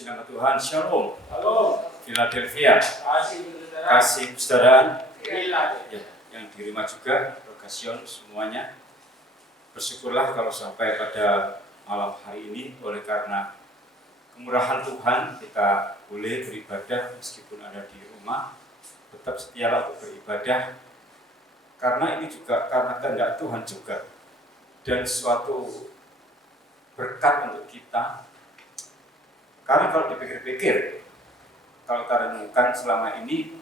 Puji nama Tuhan, Shalom. Halo. Philadelphia. Kasih saudara ya, yang di rumah juga, Rogasion semuanya. Bersyukurlah kalau sampai pada malam hari ini, oleh karena kemurahan Tuhan kita boleh beribadah meskipun ada di rumah. Tetap setialah untuk beribadah, karena ini juga karena kehendak Tuhan juga, dan suatu berkat untuk kita. Karena kalau dipikir-pikir, kalau kita renungkan selama ini,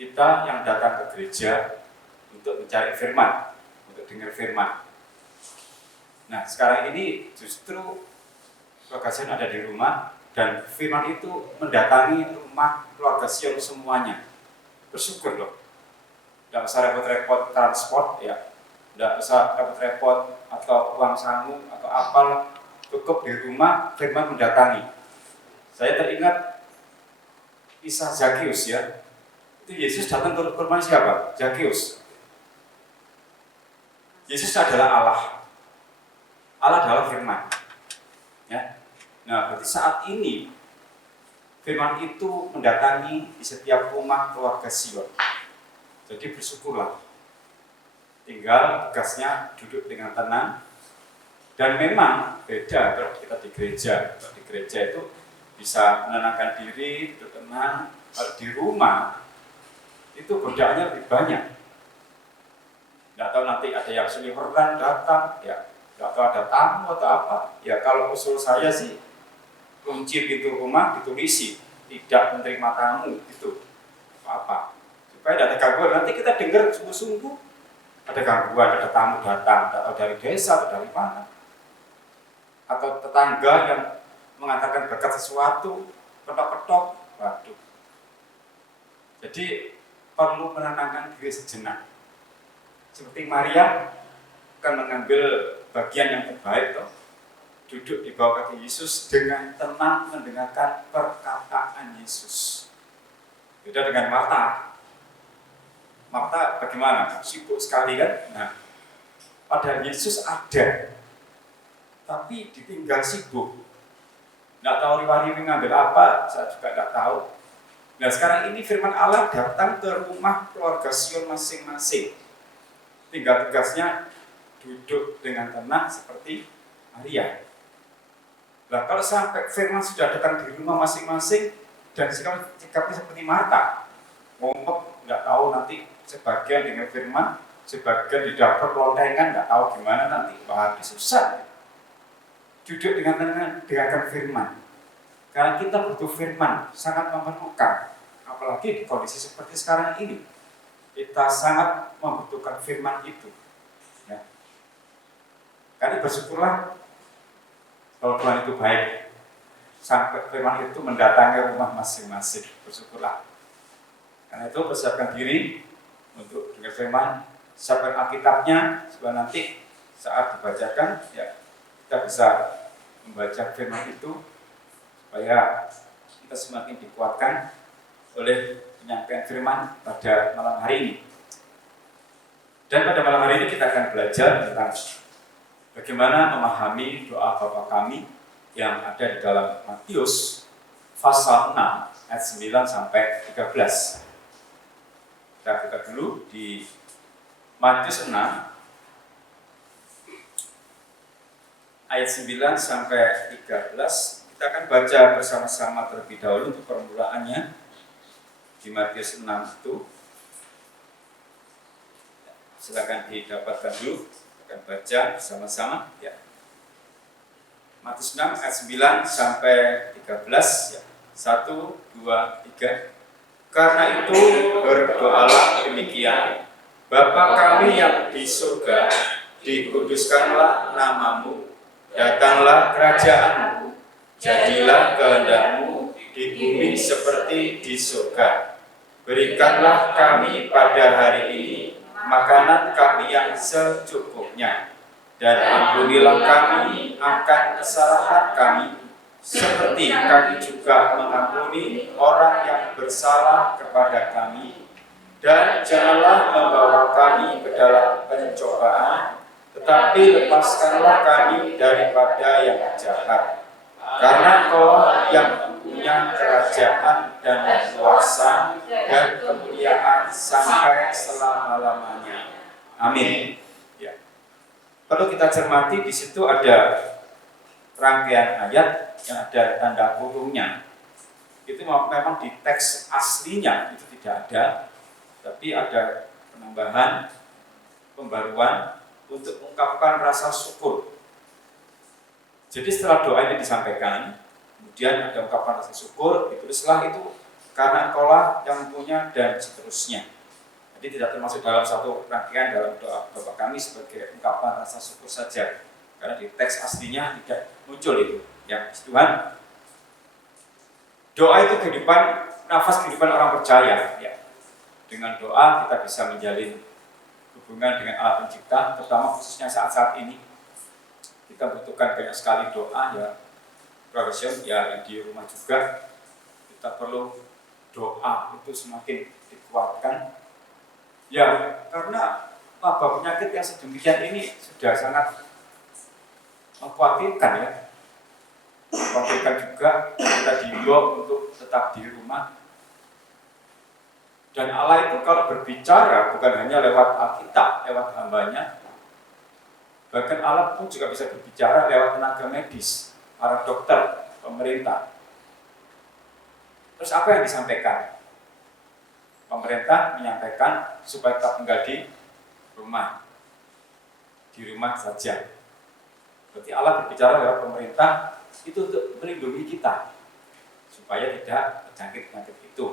kita yang datang ke gereja untuk mencari firman, untuk dengar firman. Nah, sekarang ini justru keluarga Sion ada di rumah, dan firman itu mendatangi rumah keluarga Sion semuanya. Bersyukur loh. Tidak usah repot-repot transport, ya. Tidak usah repot-repot atau uang sangu atau apal. Cukup di rumah, firman mendatangi. Saya teringat kisah Zakius, ya. Itu Yesus datang ke rumah siapa? Zakius. Yesus adalah Allah. Allah adalah firman. Ya. Nah, berarti saat ini firman itu mendatangi di setiap rumah keluarga Sion. Jadi bersyukurlah. Tinggal tugasnya duduk dengan tenang. Dan memang beda kalau kita di gereja. Kalau di gereja itu bisa menenangkan diri, duduk tenang. Kalau di rumah itu godaannya lebih banyak. Tidak tahu nanti ada yang seliweran datang, ya. Tidak tahu ada tamu atau apa. Ya kalau usul saya sih, kunci pintu rumah ditulisi, tidak menerima tamu, itu apa? Supaya tidak ada gangguan. Nanti kita dengar sungguh-sungguh ada gangguan, ada tamu datang, atau dari desa atau dari mana. Atau tetangga yang mengatakan berkat sesuatu, ketok-ketok, waduh. Jadi perlu menenangkan diri sejenak. Seperti Maria akan mengambil bagian yang terbaik, toh, duduk di bawah kaki Yesus dengan tenang mendengarkan perkataan Yesus. Beda dengan Marta. Marta bagaimana? Sibuk sekali kan? Nah, pada Yesus ada, tapi ditinggal sibuk. Tidak tahu riwari mengambil apa, saya juga tidak tahu. Nah, sekarang ini firman Allah datang ke rumah keluarga Sion masing-masing. Tinggal tugasnya duduk dengan tenang seperti Maria. Nah, kalau sampai firman sudah datang di rumah masing-masing dan sikapnya seperti Marta, ngomong, tidak tahu nanti sebagian dengan firman, sebagian di dapur lontengan, tidak tahu gimana nanti, wah susah. Duduk dengan tenang, dengarkan firman. Karena kita butuh firman, sangat memerlukan. Apalagi di kondisi seperti sekarang ini, kita sangat membutuhkan firman itu. Ya. Karena bersyukurlah kalau Tuhan itu baik, sampai firman itu mendatangi rumah masing-masing. Bersyukurlah. Karena itu persiapkan diri untuk dengar firman, siapkan Alkitabnya supaya nanti saat dibacakan, ya kita bisa membaca firman itu supaya kita semakin dikuatkan oleh penyampaian firman pada malam hari ini. Dan pada malam hari ini kita akan belajar tentang bagaimana memahami doa Bapa kami yang ada di dalam Matius pasal 6 ayat 9 sampai 13. Kita buka dulu di Matius 6 ayat 9 sampai 13. Kita akan baca bersama-sama terlebih dahulu untuk permulaannya di Matius 6 itu. Silakan didapatkan dulu, kita akan baca bersama-sama, ya. Matius 6 ayat 9 sampai 13, ya. 1, 2, 3. Karena itu berdoalah demikian, Bapa kami yang di surga, dikuduskanlah namamu, datanglah kerajaanmu, jadilah kehendak-Mu di bumi seperti di surga. Berikanlah kami pada hari ini makanan kami yang secukupnya, dan ampunilah kami akan kesalahan kami, seperti kami juga mengampuni orang yang bersalah kepada kami. Dan janganlah membawa kami ke dalam pencobaan, tetapi lepaskanlah kami daripada yang jahat. Karena Engkau yang punya kerajaan dan kuasa dan kemuliaan sampai selama-lamanya. Amin. Ya. Perlu kita cermati di situ ada rangkaian ayat yang ada tanda kurungnya. Itu memang di teks aslinya itu tidak ada, tapi ada penambahan, pembaruan untuk mengungkapkan rasa syukur. Jadi setelah doa ini disampaikan, kemudian ada ungkapan rasa syukur, ditulislah itu karena Engkaulah yang punya dan seterusnya. Jadi tidak termasuk dalam satu rangkaian dalam doa Bapa Kami sebagai ungkapan rasa syukur saja, karena di teks aslinya tidak muncul itu. Ya, Tuhan. Doa itu kehidupan, nafas kehidupan orang percaya. Ya. Dengan doa kita bisa menjalin hubungan dengan Allah Pencipta, terutama khususnya saat-saat ini. Kita butuhkan banyak sekali doa ya, profesional ya, yang di rumah juga. Kita perlu doa itu semakin dikuatkan. Ya, karena wabah penyakit yang sedemikian ini sudah sangat mengkhawatirkan ya. Mengkhawatirkan juga kita dihimbau untuk tetap di rumah. Dan Allah itu kalau berbicara bukan hanya lewat Alkitab, lewat hambanya, bahkan Allah pun juga bisa berbicara lewat tenaga medis, para dokter, pemerintah. Terus apa yang disampaikan? Pemerintah menyampaikan supaya tetap tinggal di rumah saja. Berarti Allah berbicara lewat pemerintah itu untuk melindungi kita supaya tidak terjangkit penyakit itu.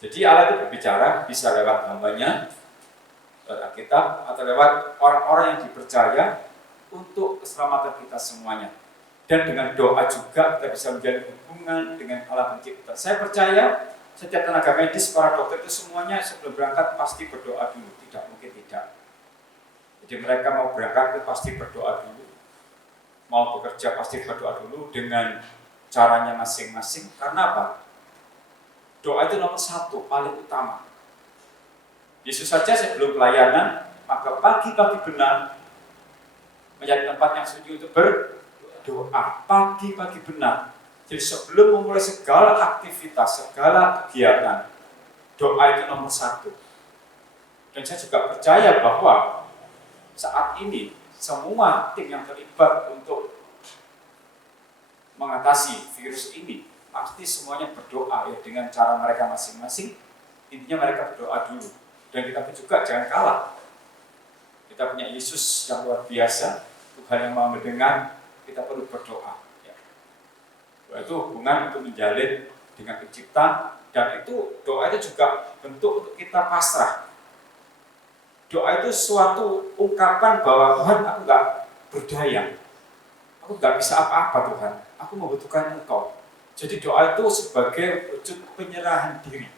Jadi Allah itu berbicara bisa lewat hambanya, lewat Alkitab, atau lewat orang-orang yang dipercaya untuk keselamatan kita semuanya. Dan dengan doa juga kita bisa menjalin hubungan dengan Allah Pencipta. Saya percaya setiap tenaga medis, para dokter itu semuanya sebelum berangkat pasti berdoa dulu, tidak mungkin tidak. Jadi mereka mau berangkat itu pasti berdoa dulu, mau bekerja pasti berdoa dulu dengan caranya masing-masing. Karena apa? Doa itu nomor satu, paling utama. Yesus saja sebelum pelayanan, maka pagi-pagi benar menjadi tempat yang sunyi untuk berdoa. Pagi-pagi benar. Jadi sebelum memulai segala aktivitas, segala kegiatan, doa itu nomor satu. Dan saya juga percaya bahwa saat ini semua tim yang terlibat untuk mengatasi virus ini pasti semuanya berdoa ya, dengan cara mereka masing-masing. Intinya mereka berdoa dulu. Dan kita pun juga jangan kalah. Kita punya Yesus yang luar biasa, Tuhan yang mau mendengar, kita perlu berdoa. Ya. Doa itu hubungan untuk menjalin dengan Pencipta, dan itu doa itu juga bentuk untuk kita pasrah. Doa itu suatu ungkapan bahwa Tuhan, aku gak berdaya, aku gak bisa apa-apa Tuhan, aku membutuhkan Engkau. Jadi doa itu sebagai wujud penyerahan diri.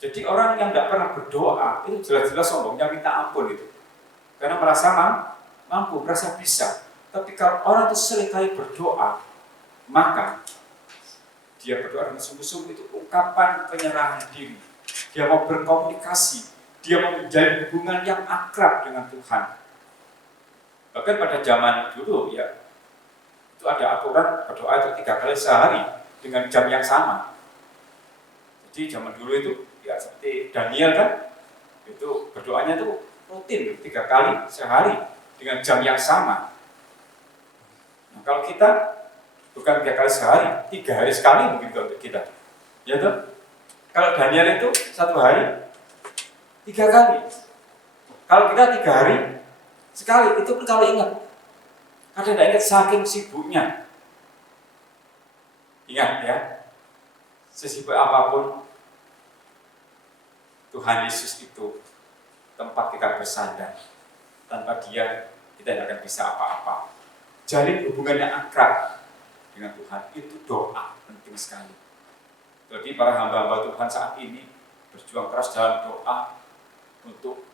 Jadi orang yang tidak pernah berdoa itu jelas-jelas sombongnya minta ampun itu, karena merasa mampu, merasa bisa. Tapi kalau orang itu seringkali berdoa, maka dia berdoa dengan sungguh-sungguh, itu ungkapan penyerahan diri. Dia mau berkomunikasi, dia mau menjalin hubungan yang akrab dengan Tuhan. Bahkan pada zaman dulu ya, itu ada aturan berdoa itu 3 kali sehari dengan jam yang sama. Jadi zaman dulu itu ya seperti Daniel kan, itu berdoanya itu rutin 3 kali sehari dengan jam yang sama. Nah, kalau kita bukan 3 kali sehari, 3 hari sekali mungkin untuk kita, ya toh? Kalau Daniel itu 1 hari 3 kali. Kalau kita 3 hari sekali, itu pun kalau ingat. Kadang tidak ingat saking sibuknya. Ingat ya, sesibuk apapun, Tuhan Yesus itu tempat kita bersandar. Tanpa Dia, kita tidak akan bisa apa-apa. Jalin hubungan yang akrab dengan Tuhan, itu doa penting sekali. Jadi para hamba-hamba Tuhan saat ini berjuang keras dalam doa untuk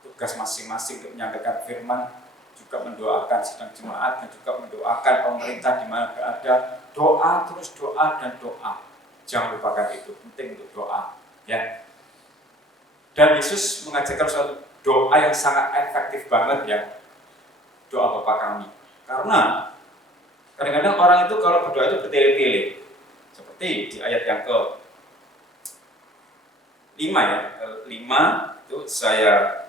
tugas masing-masing untuk menyampaikan firman, juga mendoakan sidang jemaat, dan juga mendoakan pemerintah di mana berada. Doa, terus doa dan doa. Jangan lupakan itu, penting untuk doa. Ya. Dan Yesus mengajarkan suatu doa yang sangat efektif banget ya, doa Bapa Kami. Karena kadang-kadang itu bertele-tele. Seperti di ayat yang ke-5 ya, ke-5 itu saya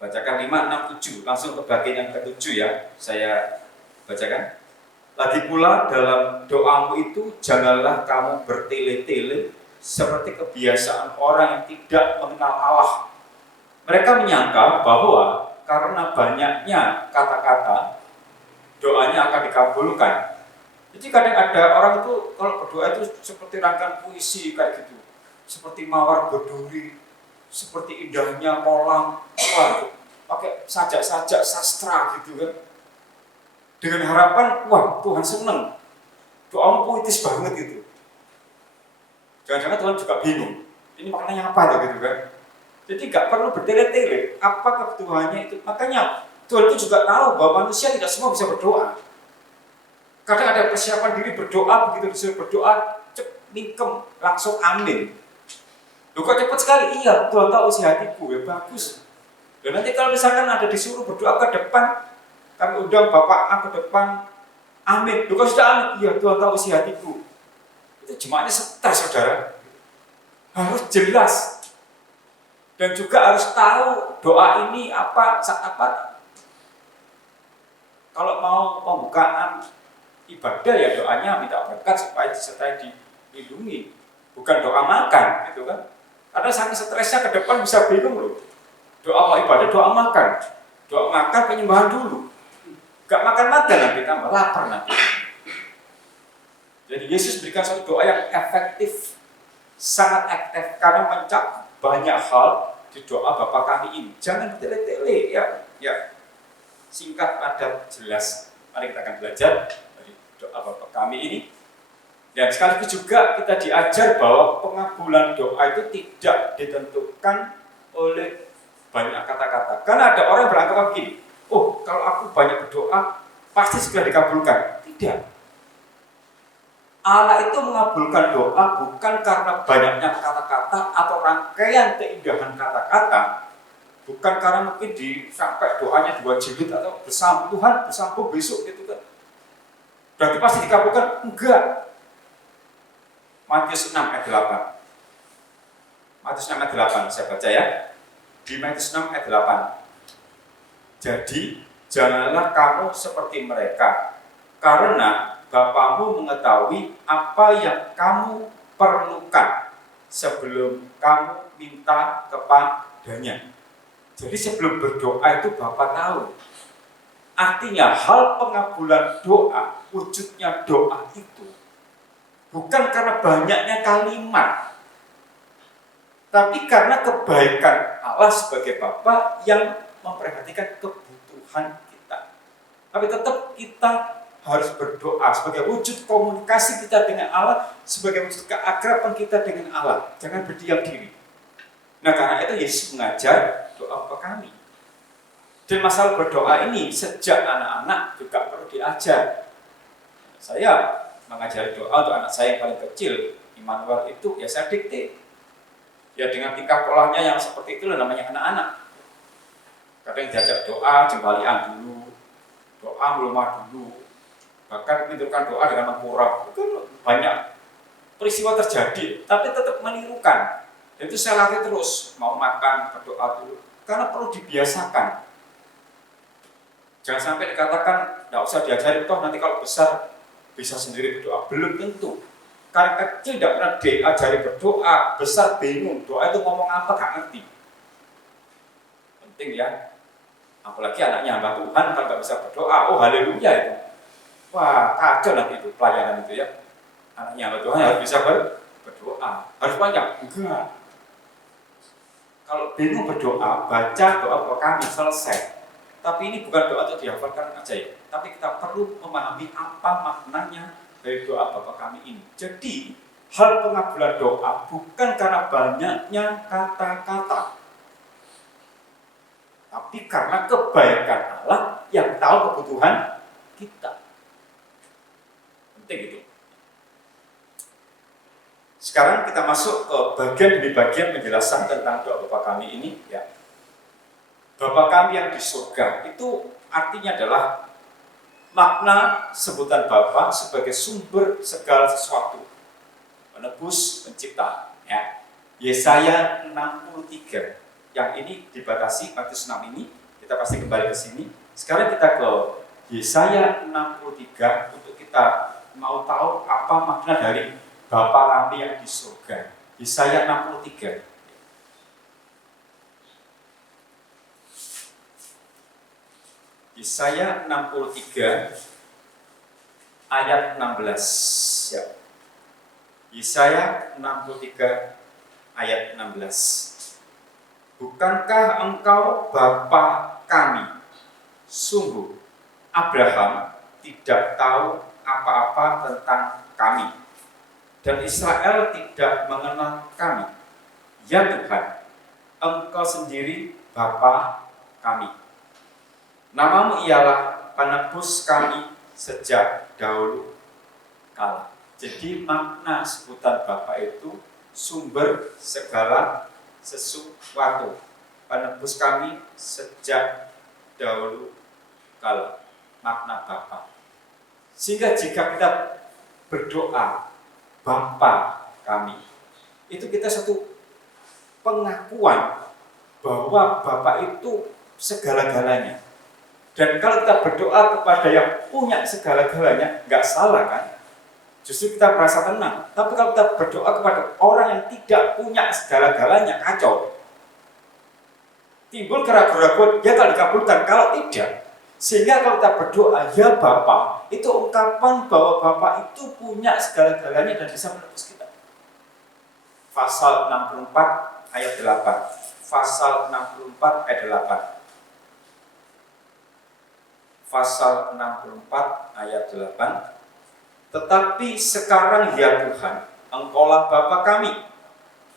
bacakan 5, 6, 7, langsung ke bagian yang ke-7 ya, saya bacakan. Lagi pula dalam doamu itu janganlah kamu bertele-tele seperti kebiasaan orang yang tidak mengenal Allah. Mereka menyangka bahwa karena banyaknya kata-kata doanya akan dikabulkan. Jadi kadang ada orang itu kalau berdoa itu seperti rangkaian puisi kayak gitu, seperti mawar berduri, seperti indahnya kolam, pakai sajak-sajak sastra gitu kan, dengan harapan wah Tuhan seneng, doamu puitis banget gitu. Jangan-jangan Tuhan juga bingung, ini maknanya apa tuh gitu kan. Jadi nggak perlu bertele-tele apa kebutuhannya itu. Makanya Tuhan itu juga tahu bahwa manusia tidak semua bisa berdoa. Kadang ada persiapan diri berdoa, begitu disuruh berdoa, mingkem, langsung amin. Loh kok cepat sekali? Iya, Tuhan tahu isi hatiku, ya bagus. Dan nanti kalau misalkan ada disuruh berdoa ke depan, kami undang Bapak A ke depan, amin. Loh kok sudah amin? Iya, Tuhan tahu isi hatiku. Itu jemaatnya stres, saudara. Harus jelas. Dan juga harus tahu doa ini apa, saat apa. Kalau mau pembukaan ibadah ya doanya minta berkat supaya disertai dilindungi, bukan doa makan gitu kan. Karena saking stresnya ke depan bisa bingung loh. Doa mau ibadah, doa makan. Doa makan penyembahan dulu. Gak makan-makan nanti tambah lapar nanti. Jadi Yesus berikan suatu doa yang efektif, sangat aktif karena mencakup banyak hal di doa Bapa kami ini. Jangan tele-tele ya. Singkat, padat, jelas. Mari kita akan belajar dari doa Bapa kami ini. Dan sekaligus juga kita diajar bahwa pengabulan doa itu tidak ditentukan oleh banyak kata-kata. Karena ada orang yang beranggapan begini, oh kalau aku banyak berdoa pasti segera dikabulkan. Tidak. Allah itu mengabulkan doa bukan karena banyaknya kata-kata atau rangkaian keindahan kata-kata, bukan karena mungkin sampai doanya 2 jilid atau bersambung Tuhan bersambung besok gitu kan. Berarti pasti dikabulkan? Enggak. Matius 6 ayat 8. Matius 6 ayat 8 saya baca ya. Di Matius 6 ayat 8. Jadi janganlah kamu seperti mereka, karena Bapamu mengetahui apa yang kamu perlukan sebelum kamu minta kepadanya. Jadi sebelum berdoa itu Bapa tahu. Artinya hal pengabulan doa, wujudnya doa itu bukan karena banyaknya kalimat, tapi karena kebaikan Allah sebagai Bapa yang memperhatikan kebutuhan kita. Tapi tetap kita harus berdoa sebagai wujud komunikasi kita dengan Allah, sebagai wujud keakraban kita dengan Allah. Jangan berdiam diri. Nah karena itu Yesus mengajar doa Bapa kami. Dan masalah berdoa ini sejak anak-anak juga perlu diajar. Saya mengajari doa untuk anak saya yang paling kecil, Immanuel itu ya saya dikte. Ya dengan tingkah polanya yang seperti itu namanya anak-anak. Kadang diajak doa, jembalian dulu, doa melumah dulu. Bahkan menirukan doa dengan mengkurap. Itu banyak peristiwa terjadi, tapi tetap menirukan. Dan itu saya latih terus, mau makan berdoa dulu, karena perlu dibiasakan. Jangan sampai dikatakan tidak usah diajari toh nanti kalau besar bisa sendiri berdoa. Belum tentu. Karena kecil tidak pernah diajari berdoa, besar bingung doa itu ngomong apa gak ngerti. Penting ya. Apalagi anaknya hamba Tuhan kalau nggak bisa berdoa, oh haleluya itu. Wah kacau nanti itu pelayanan itu ya. Anaknya hamba Tuhan harus bisa berdoa, harus banyak. Enggak. Kalau bingung berdoa, baca doa Bapa kami selesai. Tapi ini bukan doa untuk dihafalkan aja ya. Tapi kita perlu memahami apa maknanya dari doa Bapa kami ini. Jadi hal pengabulan doa bukan karena banyaknya kata-kata, tapi karena kebaikan Allah yang tahu kebutuhan kita. Penting itu. Sekarang kita masuk ke bagian demi bagian penjelasan tentang doa Bapa kami ini ya. Bapa kami yang di surga itu artinya adalah makna sebutan Bapa sebagai sumber segala sesuatu, penebus, pencipta. Ya. Yesaya 63. Yang ini dibatasi Matius 6 ini, kita pasti kembali ke sini. Sekarang kita ke Yesaya 63 untuk kita mau tahu apa makna dari Bapa kami yang di surga. Yesaya 63. Yesaya 63 ayat 16. Ya. Yesaya 63 ayat 16. Bukankah engkau Bapa kami? Sungguh Abraham tidak tahu apa-apa tentang kami, dan Israel tidak mengenal kami. Ya Tuhan, Engkau sendiri Bapa kami. Namamu ialah penebus kami sejak dahulu kala. Jadi makna sebutan Bapa itu sumber segala sesuatu, penebus kami sejak dahulu kala, makna Bapa. Sehingga jika kita berdoa Bapa kami, itu kita satu pengakuan bahwa Bapa itu segala-galanya. Dan kalau kita berdoa kepada yang punya segala-galanya, nggak salah kan? Justru kita merasa tenang. Tapi kalau kita berdoa kepada orang yang tidak punya segala-galanya, kacau. Timbul keraguan-keraguan, ya kalau dikabulkan, kalau tidak. Sehingga kalau kita berdoa, ya Bapa, itu ungkapan bahwa Bapa itu punya segala-galanya dan bisa menebus kita. Pasal 64 ayat 8. Pasal 64 ayat 8. Pasal 64 ayat 8. Tetapi sekarang ya Tuhan, Engkaulah Bapa kami.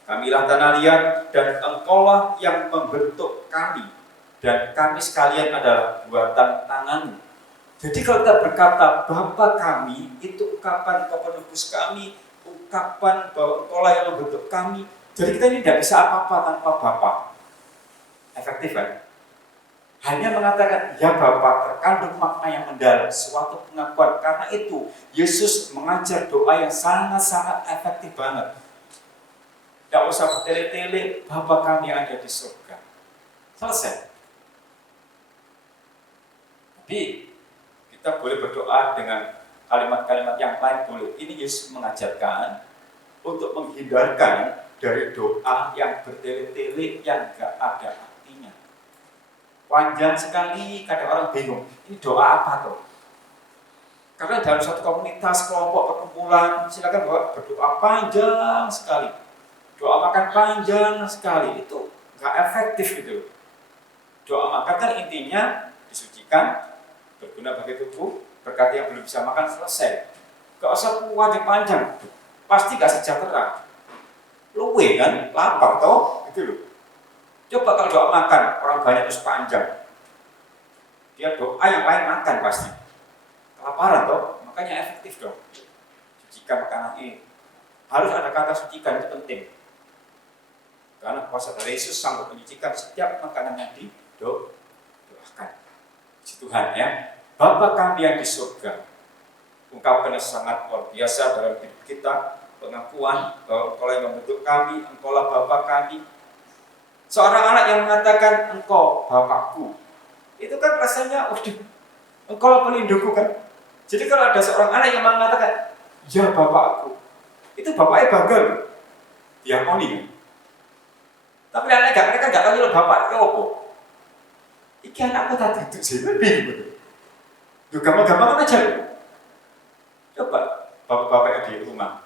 Kamilah tanah liat dan Engkaulah yang membentuk kami. Dan kami sekalian adalah buatan tangan-Mu. Jadi kalau kita berkata Bapa kami, itu ungkapan Engkau penebus kami, ungkapan bahwa Engkaulah yang membentuk kami. Jadi kita ini tidak bisa apa-apa tanpa Bapa. Efektif kan? Hanya mengatakan, ya Bapa, terkandung makna yang mendalam, suatu pengakuan. Karena itu, Yesus mengajar doa yang sangat-sangat efektif banget. Tidak usah bertele-tele, Bapa kami yang ada di surga. Selesai. Tapi, kita boleh berdoa dengan kalimat-kalimat yang lain boleh. Ini Yesus mengajarkan untuk menghindarkan dari doa yang bertele-tele yang gak ada. Panjang sekali, kadang orang bingung, ini doa apa tuh? Karena dalam satu komunitas, kelompok, perkumpulan, silakan berdoa panjang sekali. Doa makan panjang sekali, itu nggak efektif gitu. Doa makan kan intinya disucikan, berguna bagi tubuh, berkat yang belum bisa makan selesai. Gak usah wajib panjang, pasti gak sejahtera. Luwe kan, lapar toh, gitu loh. Coba kalau doa makan, orang banyak terus panjang. Dia doa yang lain makan pasti. Kelaparan toh, makanya efektif dong. Sucikan makanan ini. Harus ada kata sucikan, itu penting. Karena kuasa dari Yesus sanggup menyucikan setiap makanan yang didoakan. Puji Tuhan ya. Bapa kami yang di surga. Ungkapkan sangat luar biasa dalam hidup kita. Pengakuan bahwa Engkau yang membentuk kami, Engkaulah Bapa kami. Seorang anak yang mengatakan Engkau Bapakku, itu kan rasanya, waduh, Engkau pelindungku kan. Jadi kalau ada seorang anak yang mengatakan, ya Bapakku, itu bapaknya bangga loh, diakoni kan. Tapi mereka nggak tahu kalau bapaknya apa. Iki anakku tadi itu sih, lebih betul. Duh, gampang-gampang aja loh. Coba bapak-bapak di rumah,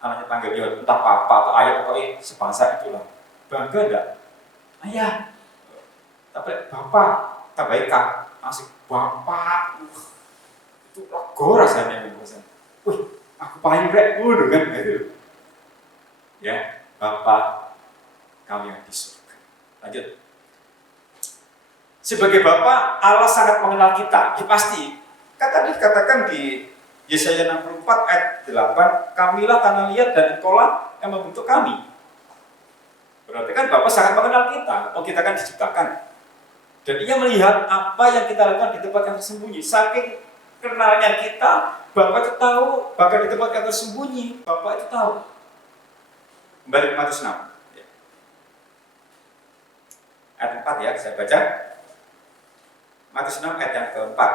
anaknya panggil dia entah papa atau ayah, pokoknya sebangsa itulah. Bangga enggak? Ayah, tapi bapak, tak masih bapak, itu lega rasanya gitu. Wih, aku paling rek dulu kan gitu. Ya, Bapak kami yang di surga. Lanjut. Sebagai Bapak, Allah sangat mengenal kita. Ya pasti. Tadi dikatakan di Yesaya 64 ayat 8, kamilah tanah liat dan Engkaulah yang membentuk kami. Berarti kan Bapak sangat mengenal kita. Oh, kita kan diciptakan. Dan Ia melihat apa yang kita lakukan di tempat yang tersembunyi. Saking kenalnya kita, Bapak itu tahu, bahkan di tempat yang tersembunyi, Bapak itu tahu. Kembali ke Matius 6. Ayat 4 ya, saya baca. Matius 6 ayat yang keempat.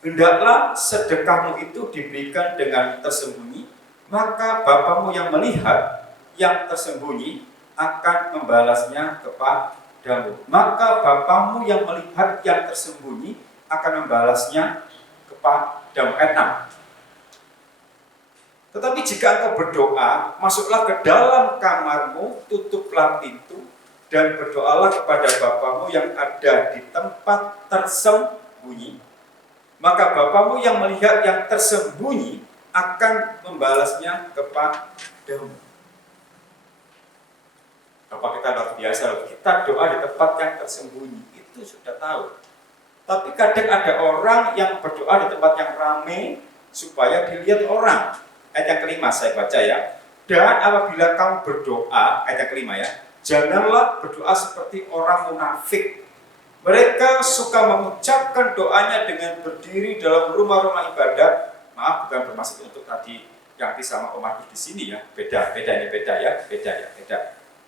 Hendaklah sedekahmu itu diberikan dengan tersembunyi, maka Bapamu yang melihat yang tersembunyi akan membalasnya kepadamu. Maka Bapamu yang melihat yang tersembunyi akan membalasnya kepadamu. Ayat 6. Tetapi jika engkau berdoa, masuklah ke dalam kamarmu, tutuplah pintu, dan berdoalah kepada Bapamu yang ada di tempat tersembunyi. Maka Bapamu yang melihat yang tersembunyi akan membalasnya kepadamu. Bapak kita luar biasa, kita doa di tempat yang tersembunyi, itu sudah tahu. Tapi kadang ada orang yang berdoa di tempat yang ramai supaya dilihat orang. Ayat yang kelima saya baca ya. Dan apabila kamu berdoa, ayat yang kelima ya, janganlah berdoa seperti orang munafik. Mereka suka mengucapkan doanya dengan berdiri dalam rumah-rumah ibadat. Maaf, bukan bermaksud untuk tadi yang sama Om Ardi di sini ya. Beda ya.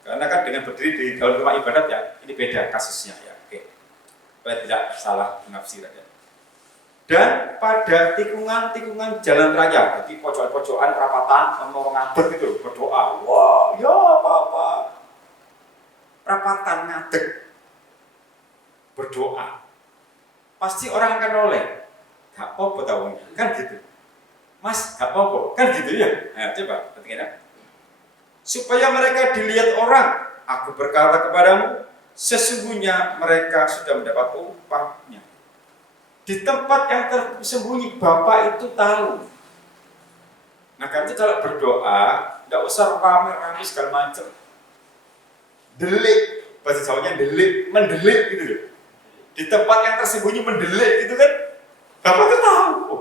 Karena kan dengan berdiri di dalam rumah ibadat ya, ini beda kasusnya ya. Oke. Supaya tidak salah penafsiran ya. Dan pada tikungan-tikungan jalan raya, jadi pojokan-pojokan perapatan mau ngadeg gitu berdoa. Wah, ya Bapak. Perapatan ngadeg berdoa. Pasti orang akan noleh. Gak apa-apa tahunya, kan gitu. Mas, gak apa-apa, kan gitu ya. Nah, coba perhatikan ya. Supaya mereka dilihat orang, aku berkata kepadamu, sesungguhnya mereka sudah mendapat upahnya. Di tempat yang tersembunyi, Bapak itu tahu. Nah, karena kalau berdoa, tidak usah rame-rame segala macam. Delik, bahasa Jawanya delik, mendelik gitu loh. Di tempat yang tersembunyi mendelik gitu kan, Bapak itu tahu. Oh,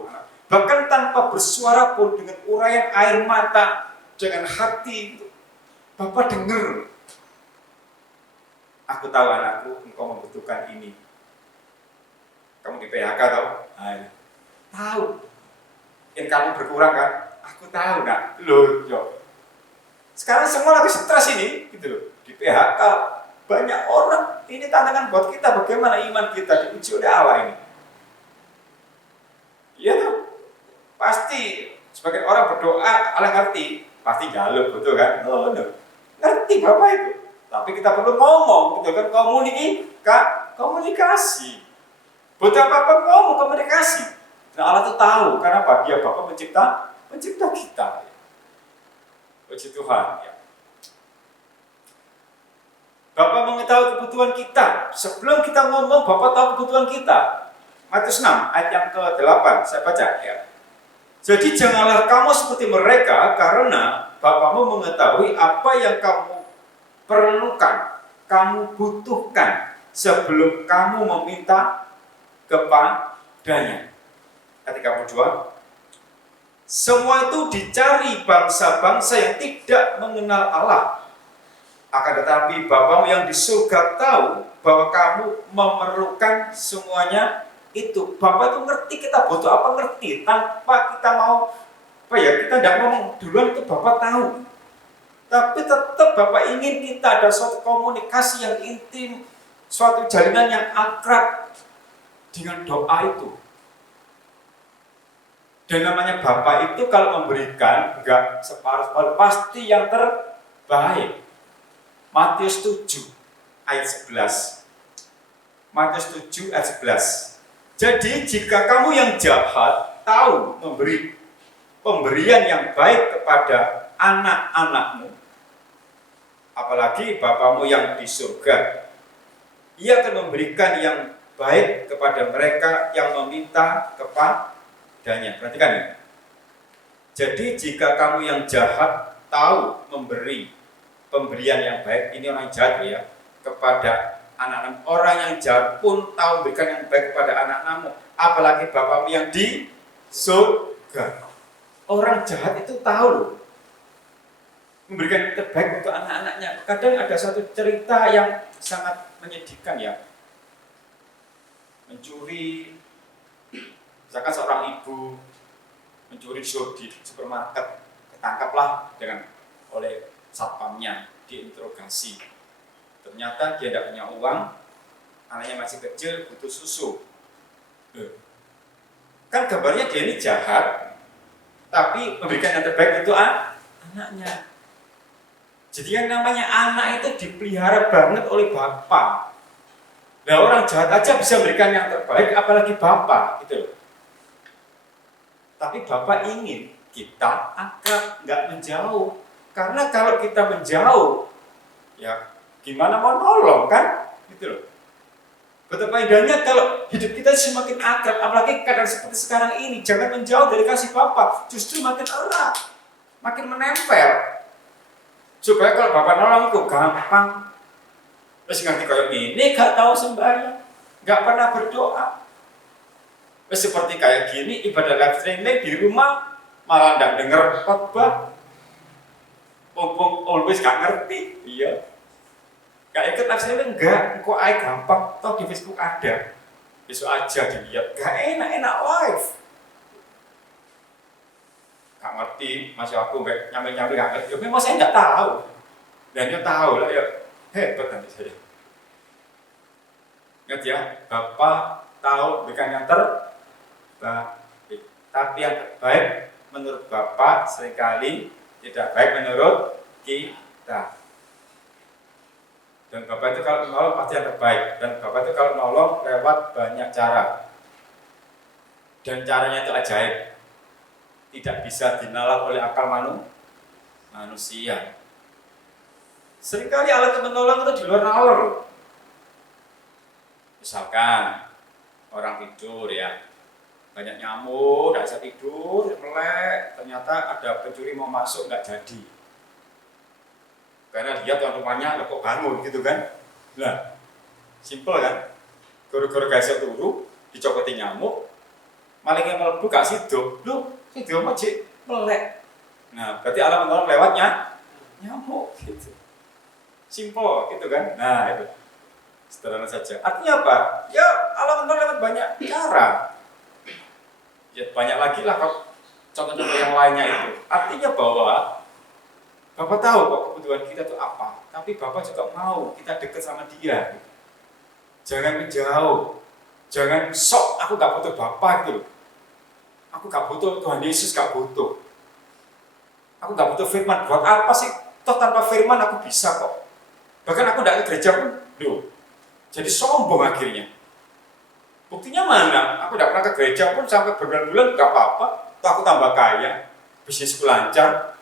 bahkan tanpa bersuara pun dengan uraian air mata, dengan hati, Bapak dengar. Aku tahu anakku, engkau membutuhkan ini. Kamu di PHK tahu? Tahu. Yang kamu berkurang kan? Aku tahu nak. Loh, yo. Sekarang semua lagi stres ini, gitu loh. Di PHK banyak orang. Ini tantangan buat kita. Bagaimana iman kita diuji oleh Allah ini? Iya tuh. Pasti sebagai orang berdoa, Allah ngerti. Pasti galuh, betul kan? Oh, no. Ngerti Bapak itu. Tapi kita perlu ngomong, gitu kan? Komunikasi. Buat apa-apa ngomong komunikasi. Nah, Allah itu tahu karena apa? Dia Bapak pencipta kita. Puji Tuhan ya. Bapak mengetahui kebutuhan kita. Sebelum kita ngomong, Bapak tahu kebutuhan kita. Matius 6 ayat yang ke-8 saya baca ya. Jadi janganlah kamu seperti mereka, karena Bapakmu mengetahui apa yang kamu perlukan, kamu butuhkan sebelum kamu meminta kepadanya. Ayat 32. Semua itu dicari bangsa-bangsa yang tidak mengenal Allah. Akan tetapi Bapamu yang di surga tahu bahwa kamu memerlukan semuanya itu. Bapak itu ngerti kita butuh apa, ngerti. Tanpa kita mau, kita tidak ngomong duluan, itu Bapak tahu. Tapi tetap Bapak ingin kita ada suatu komunikasi yang intim, suatu jalinan yang akrab dengan doa itu. Dan namanya Bapak itu kalau memberikan, enggak separuh-separuh, pasti yang terbaik. Matius 7 ayat 11. Matius 7 ayat 11. Jadi jika kamu yang jahat tahu memberi pemberian yang baik kepada anak-anakmu, apalagi Bapamu yang di surga, Ia akan memberikan yang baik kepada mereka yang meminta kepadanya. Perhatikan ya. Jadi jika kamu yang jahat tahu memberi pemberian yang baik, ini orang jahat ya, kepada anak-anak. Orang yang jahat pun tahu memberikan yang baik kepada anak-anakmu, apalagi Bapamu yang di surga. Orang jahat itu tahu loh memberikan yang terbaik untuk anak-anaknya. Kadang ada satu cerita yang sangat menyedihkan ya. Mencuri Misalkan seorang ibu mencuri di supermarket, ketangkaplah oleh satpamnya, diinterogasi. Ternyata dia tidak punya uang, anaknya masih kecil, butuh susu. Kan gambarnya dia ini jahat, tapi memberikan yang terbaik itu anaknya. Jadi yang namanya anak itu dipelihara banget oleh bapak. Nah, orang jahat aja bisa memberikan yang terbaik, apalagi bapak, gitu loh. Tapi bapak ingin kita akrab, nggak menjauh. Karena kalau kita menjauh, ya gimana mau nolong kan, gitu loh. Betapa indahnya kalau hidup kita semakin akrab, apalagi kadang seperti sekarang ini, jangan menjauh dari kasih bapak, justru makin erat, makin menempel. Supaya kalau bapak nolong itu gampang. Terus ngerti kayak ini, gak tahu sembahyang, gak pernah berdoa. Terus seperti kayak gini, ibadah live streaming di rumah, malah gak denger khotbah. Mumpung always gak ngerti, iya. Gak ikut live streaming, enggak, kok gampang, toh di Facebook ada. Besok aja dilihat, gak enak-enak live. Gak ngerti, masih aku nyampe-nyampe gak ngerti. Memang saya gak tahu. Dan dia tahu lah, ya hebat nanti saya. Ingat ya, Bapak tahu berikan yang terbaik. Tapi yang terbaik menurut Bapak seringkali tidak baik menurut kita. Dan Bapak itu kalau nolong pasti yang terbaik. Dan Bapak itu kalau nolong lewat banyak cara. Dan caranya itu ajaib. Tidak bisa dinalar oleh akal manusia. Seringkali alat menolong itu di luar nalar. Misalkan orang tidur ya, banyak nyamuk, tidak bisa tidur, melek, ternyata ada pencuri mau masuk nggak jadi. Karena dia tuan rumahnya kok bangun gitu kan. Nah, simple kan. Guru-guru gasnya turu, dicopotin nyamuk, malingnya melebu gak sido, lu sido majik melek. Nah, berarti alat menolong lewatnya nyamuk gitu. Simple gitu kan. Nah, itu sederhana saja. Artinya apa? Ya, alat menolong lewat banyak cara. Ya, banyak lagi lah contoh-contoh yang lainnya itu. Artinya bahwa Bapak tahu kok kebutuhan kita itu apa, tapi Bapak juga mau kita dekat sama dia. Jangan menjauh, jangan sok aku gak butuh Bapak gitu. Aku gak butuh Tuhan Yesus, gak butuh. Aku gak butuh firman, buat apa sih? Toh tanpa firman aku bisa kok. Bahkan aku gak ke gereja pun, loh. Jadi sombong akhirnya. Buktinya mana? Aku gak pernah ke gereja pun sampai berbulan-bulan gak apa-apa. Toh aku tambah kaya, bisnisku lancar.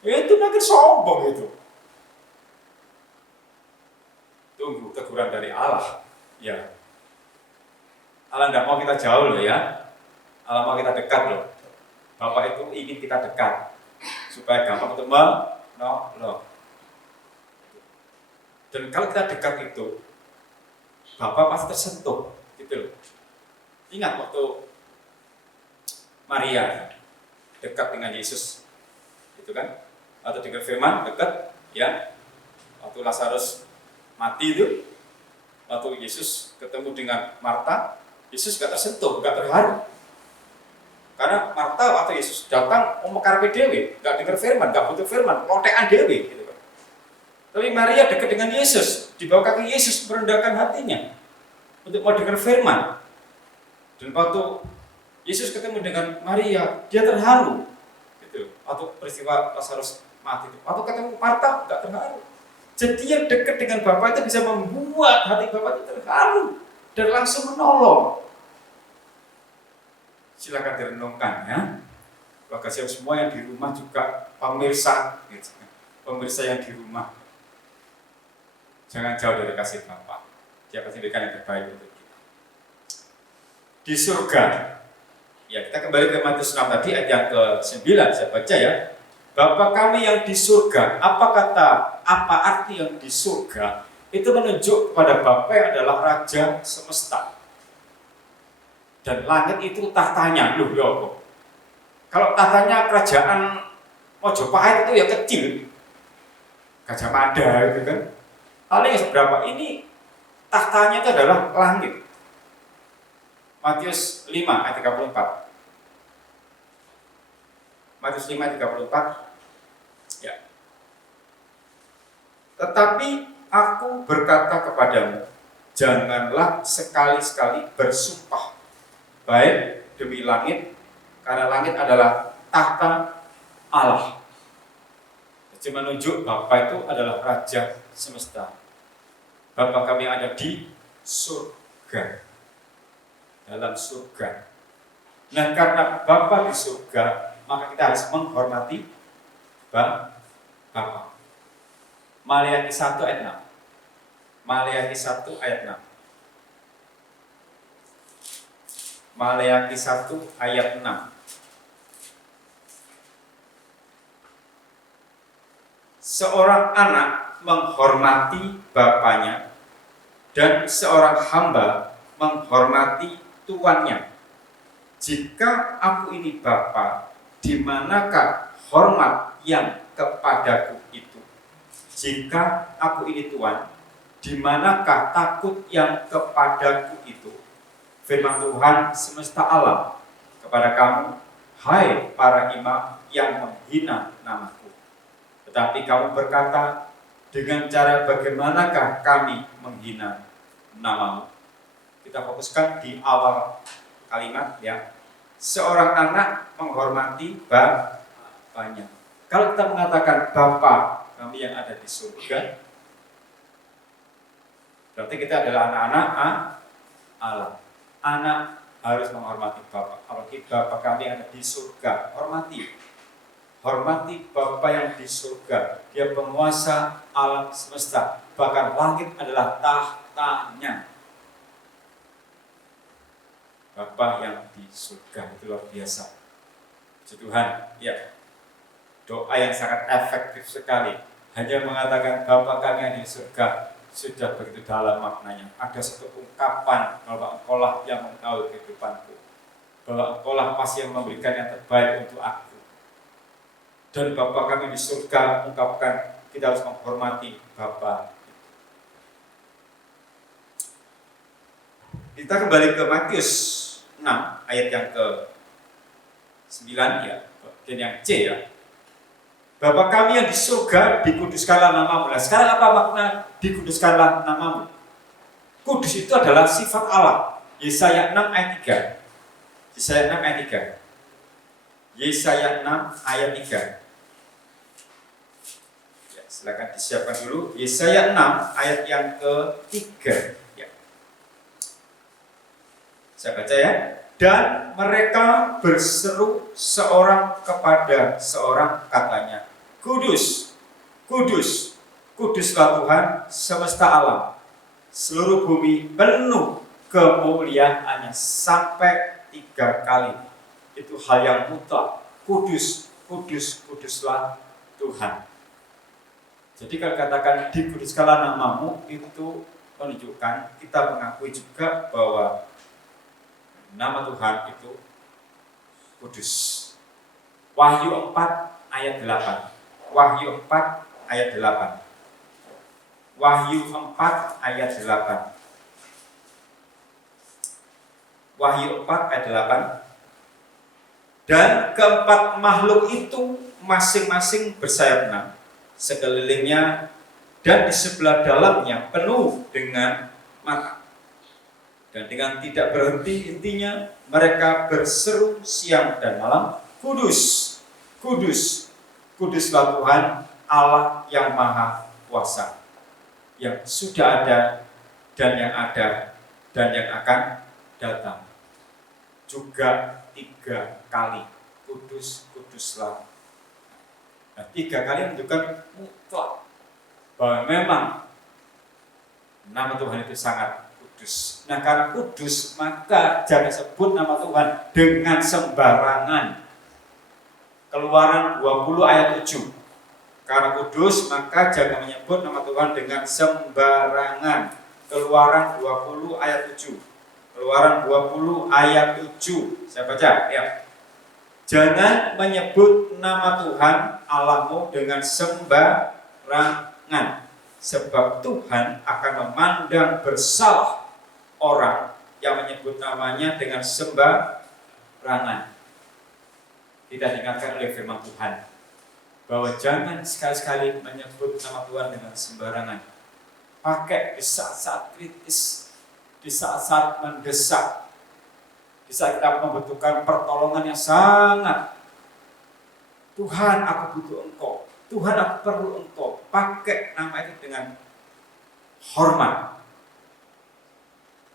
Itu makin sombong itu. Tunggu teguran dari Allah. Ya. Allah tidak mau kita jauh loh ya. Allah mau kita dekat loh. Bapak itu ingin kita dekat supaya gampang untuk menolong. Dan kalau kita dekat itu, Bapak pasti tersentuh, gitu loh. Ingat waktu Maria dekat dengan Yesus, gitu kan? Atau dengan firman dekat, ya. Waktu Lazarus mati itu, waktu Yesus ketemu dengan Marta, Yesus gak tersentuh, gak terharu. Karena Marta waktu Yesus datang mekarepe dewe, gak dengar firman, gak butuh firman, lotekan dewe, gitu kan. Tapi Maria dekat dengan Yesus, di bawah kaki Yesus merendahkan hatinya untuk mau dengar firman. Dan waktu Yesus ketemu dengan Maria, dia terharu, gitu. Atau peristiwa Lazarus mati itu. Atau ketemu Marta, gak terharu. Jadi yang dekat dengan Bapak itu bisa membuat hati Bapak itu terharu dan langsung menolong. Silakan direnungkan ya. Bagi semua yang di rumah juga pemirsa, gitu. Pemirsa yang di rumah, jangan jauh dari kasih Bapa. Dia pasti berikan yang terbaik untuk kita. Di surga, ya kita kembali ke Matius 6 tadi ayat yang ke-9, saya baca ya. Bapa kami yang di surga, apa arti yang di surga? Itu menunjuk kepada Bapa yang adalah Raja semesta. Dan langit itu tahtanya, loh ya apa? Kalau tahtanya kerajaan Mojopahit itu ya kecil, Gajah Mada gitu kan. Paling seberapa ini tahtanya itu adalah langit. Matius 5 ayat 34. Matius 5 ayat 34. Ya. Tetapi aku berkata kepadamu, janganlah sekali-sekali bersumpah baik demi langit, karena langit adalah tahta Allah. Jadi menunjuk Bapa itu adalah Raja semesta. Bapa kami yang ada di surga, dalam surga. Nah, karena Bapa di surga, maka kita harus menghormati Bapa. Maliaki 1 ayat 6. Maliaki 1 ayat 6. Maliaki 1 ayat 6. Seorang anak menghormati bapaknya dan seorang hamba menghormati tuannya. Jika aku ini Bapa, di manakah hormat yang kepadaku itu? Jika aku ini Tuhan, di manakah takut yang kepadaku itu? Firman Tuhan semesta alam kepada kamu, hai para imam yang menghina namaku. Tetapi kamu berkata, dengan cara bagaimanakah kami menghina namamu? Kita fokuskan di awal kalimat ya. Seorang anak menghormati bapaknya. Kalau kita mengatakan Bapa kami yang ada di surga, berarti kita adalah anak-anak Allah. Anak harus menghormati Bapa. Apalagi Bapa kami yang ada di surga, hormati. Hormati Bapa yang di surga. Dia penguasa alam semesta. Bahkan langit adalah tahtanya. Bapa yang di surga, itu luar biasa. Puji Tuhan, ya. Doa yang sangat efektif sekali. Hanya mengatakan Bapa kami yang di surga, sudah begitu dalam maknanya. Ada satu ungkapan bahwa Engkaulah yang mengetahui kehidupanku, bahwa Engkaulah pasti yang memberikan yang terbaik untuk aku. Dan Bapa kami di surga mengungkapkan kita harus menghormati Bapa. Kita kembali ke Matius 6 ayat yang ke-9 ya, bagian yang C ya. Bapa kami yang di surga, dikuduskanlah namamu. Nah, sekarang apa makna dikuduskanlah namamu? Kudus itu adalah sifat Allah. Yesaya 6 ayat 3. Yesaya 6 ayat 3. Yesaya 6 ayat 3. Ya, silakan disiapkan dulu. Yesaya 6 ayat yang ke-3. Ya. Saya baca ya. Dan mereka berseru seorang kepada seorang, katanya, Kudus, kudus, kuduslah Tuhan semesta alam. Seluruh bumi penuh kemuliaannya, sampai 3 kali. Itu hal yang mutlak. Kudus, kudus, kuduslah Tuhan. Jadi kalau katakan dikuduskanlah namamu, itu menunjukkan kita mengakui juga bahwa nama Tuhan itu kudus. Wahyu 4 ayat 8. Wahyu 4 ayat 8. Wahyu 4 ayat 8. Wahyu 4 ayat 8. Dan keempat makhluk itu masing-masing bersayap 6, sekelilingnya dan di sebelah dalamnya penuh dengan mata. Dan dengan tidak berhenti intinya mereka berseru siang dan malam, Kudus, kudus, kuduslah Tuhan Allah yang Maha Kuasa, yang sudah ada dan yang ada dan yang akan datang. Juga 3 kali, kudus, kuduslah. Nah, 3 kali menunjukkan mutlak bahwa memang nama Tuhan itu sangat kudus. Nah, karena kudus, maka jangan sebut nama Tuhan dengan sembarangan. Keluaran 20 ayat 7. Karena kudus, maka jangan menyebut nama Tuhan dengan sembarangan. Keluaran 20 ayat 7. Keluaran 20 ayat 7. Saya baca ya. Jangan menyebut nama Tuhan Allahmu dengan sembarangan, sebab Tuhan akan memandang bersalah orang yang menyebut namanya dengan sembarangan. Kita diingatkan oleh firman Tuhan bahwa jangan sekali-sekali menyebut nama Tuhan dengan sembarangan. Pakai di saat-saat kritis, di saat-saat mendesak, di saat kita membutuhkan pertolongan yang sangat. Tuhan, aku butuh Engkau. Tuhan, aku perlu Engkau. Pakai nama itu dengan hormat.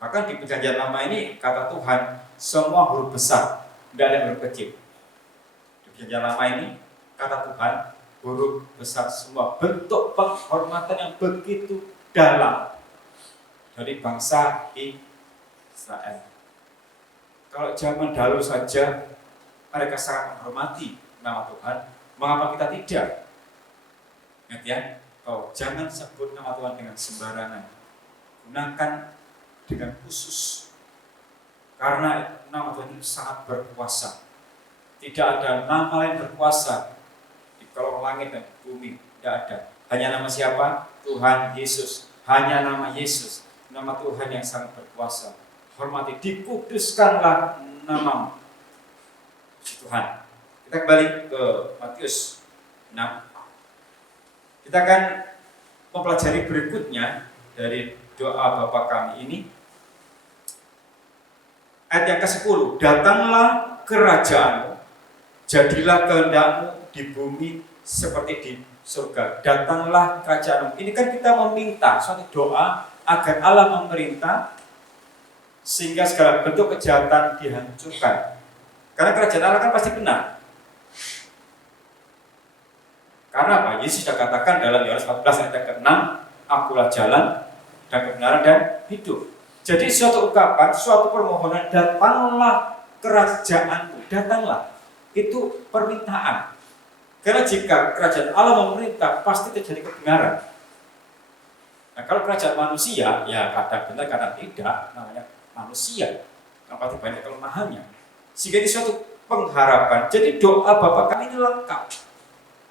Bahkan di perjanjian lama ini kata Tuhan, semua huruf besar, tidak ada huruf kecil. Di perjanjian lama ini kata Tuhan, huruf besar semua, bentuk penghormatan yang begitu dalam dari bangsa Israel. Kalau zaman dahulu saja mereka sangat menghormati nama Tuhan, mengapa kita tidak? Ingat ya, jangan sebut nama Tuhan dengan sembarangan. Gunakan dengan khusus. Karena nama Tuhan itu sangat berkuasa. Tidak ada nama lain berkuasa di kolong langit dan bumi, tidak ada. Hanya nama siapa? Tuhan Yesus. Hanya nama Yesus, nama Tuhan yang sangat berkuasa. Hormati, dikuduskanlah namamu, Tuhan. Kita kembali ke Matius 6. Kita akan mempelajari berikutnya dari doa Bapa kami ini. Ayat yang ke-10, datanglah kerajaanmu, jadilah kehendakmu di bumi seperti di surga. Datanglah kerajaanmu. Ini kan kita meminta suatu doa agar Allah memerintah sehingga segala bentuk kejahatan dihancurkan. Karena kerajaan Allah kan pasti benar. Karena apa? Yesus sudah katakan dalam Yohanes 14 ayat ke-6, akulah jalan dan kebenaran dan hidup. Jadi suatu ungkapan, suatu permohonan, datanglah kerajaanmu, datanglah. Itu permintaan. Karena jika kerajaan Allah memerintah, pasti terjadi kebenaran. Nah, kalau kerajaan manusia, ya kadang benar, kadang tidak, namanya manusia. Yang pasti banyak kelemahannya. Sehingga ini suatu pengharapan. Jadi doa Bapa kami ini lengkap.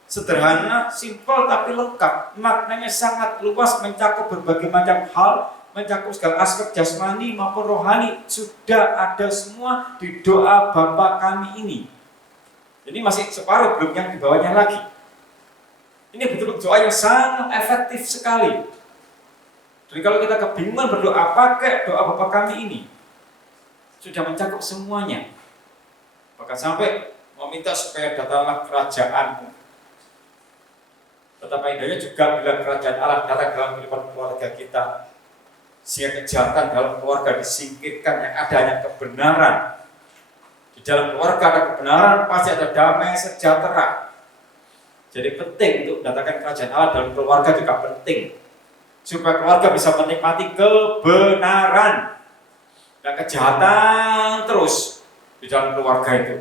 Sederhana, simpel tapi lengkap. Maknanya sangat luas, mencakup berbagai macam hal, mencakup segala aspek jasmani maupun rohani. Sudah ada semua di doa Bapa kami ini. Jadi masih separuh, belum yang di bawahnya lagi. Ini betul-betul doa yang sangat efektif sekali. Jadi kalau kita kebingungan berdoa, pakai doa Bapa kami ini. Sudah mencakup semuanya. Bahkan sampai meminta supaya datanglah kerajaanmu. Betapa indahnya juga bila kerajaan Allah datang dalam kehidupan keluarga kita, sehingga kejahatan dalam keluarga disingkirkan, yang ada hanya kebenaran. Di dalam keluarga ada kebenaran, pasti ada damai sejahtera. Jadi penting untuk mendatangkan kerajaan Allah dalam keluarga juga penting, supaya keluarga bisa menikmati kebenaran dan kejahatan terus di dalam keluarga itu.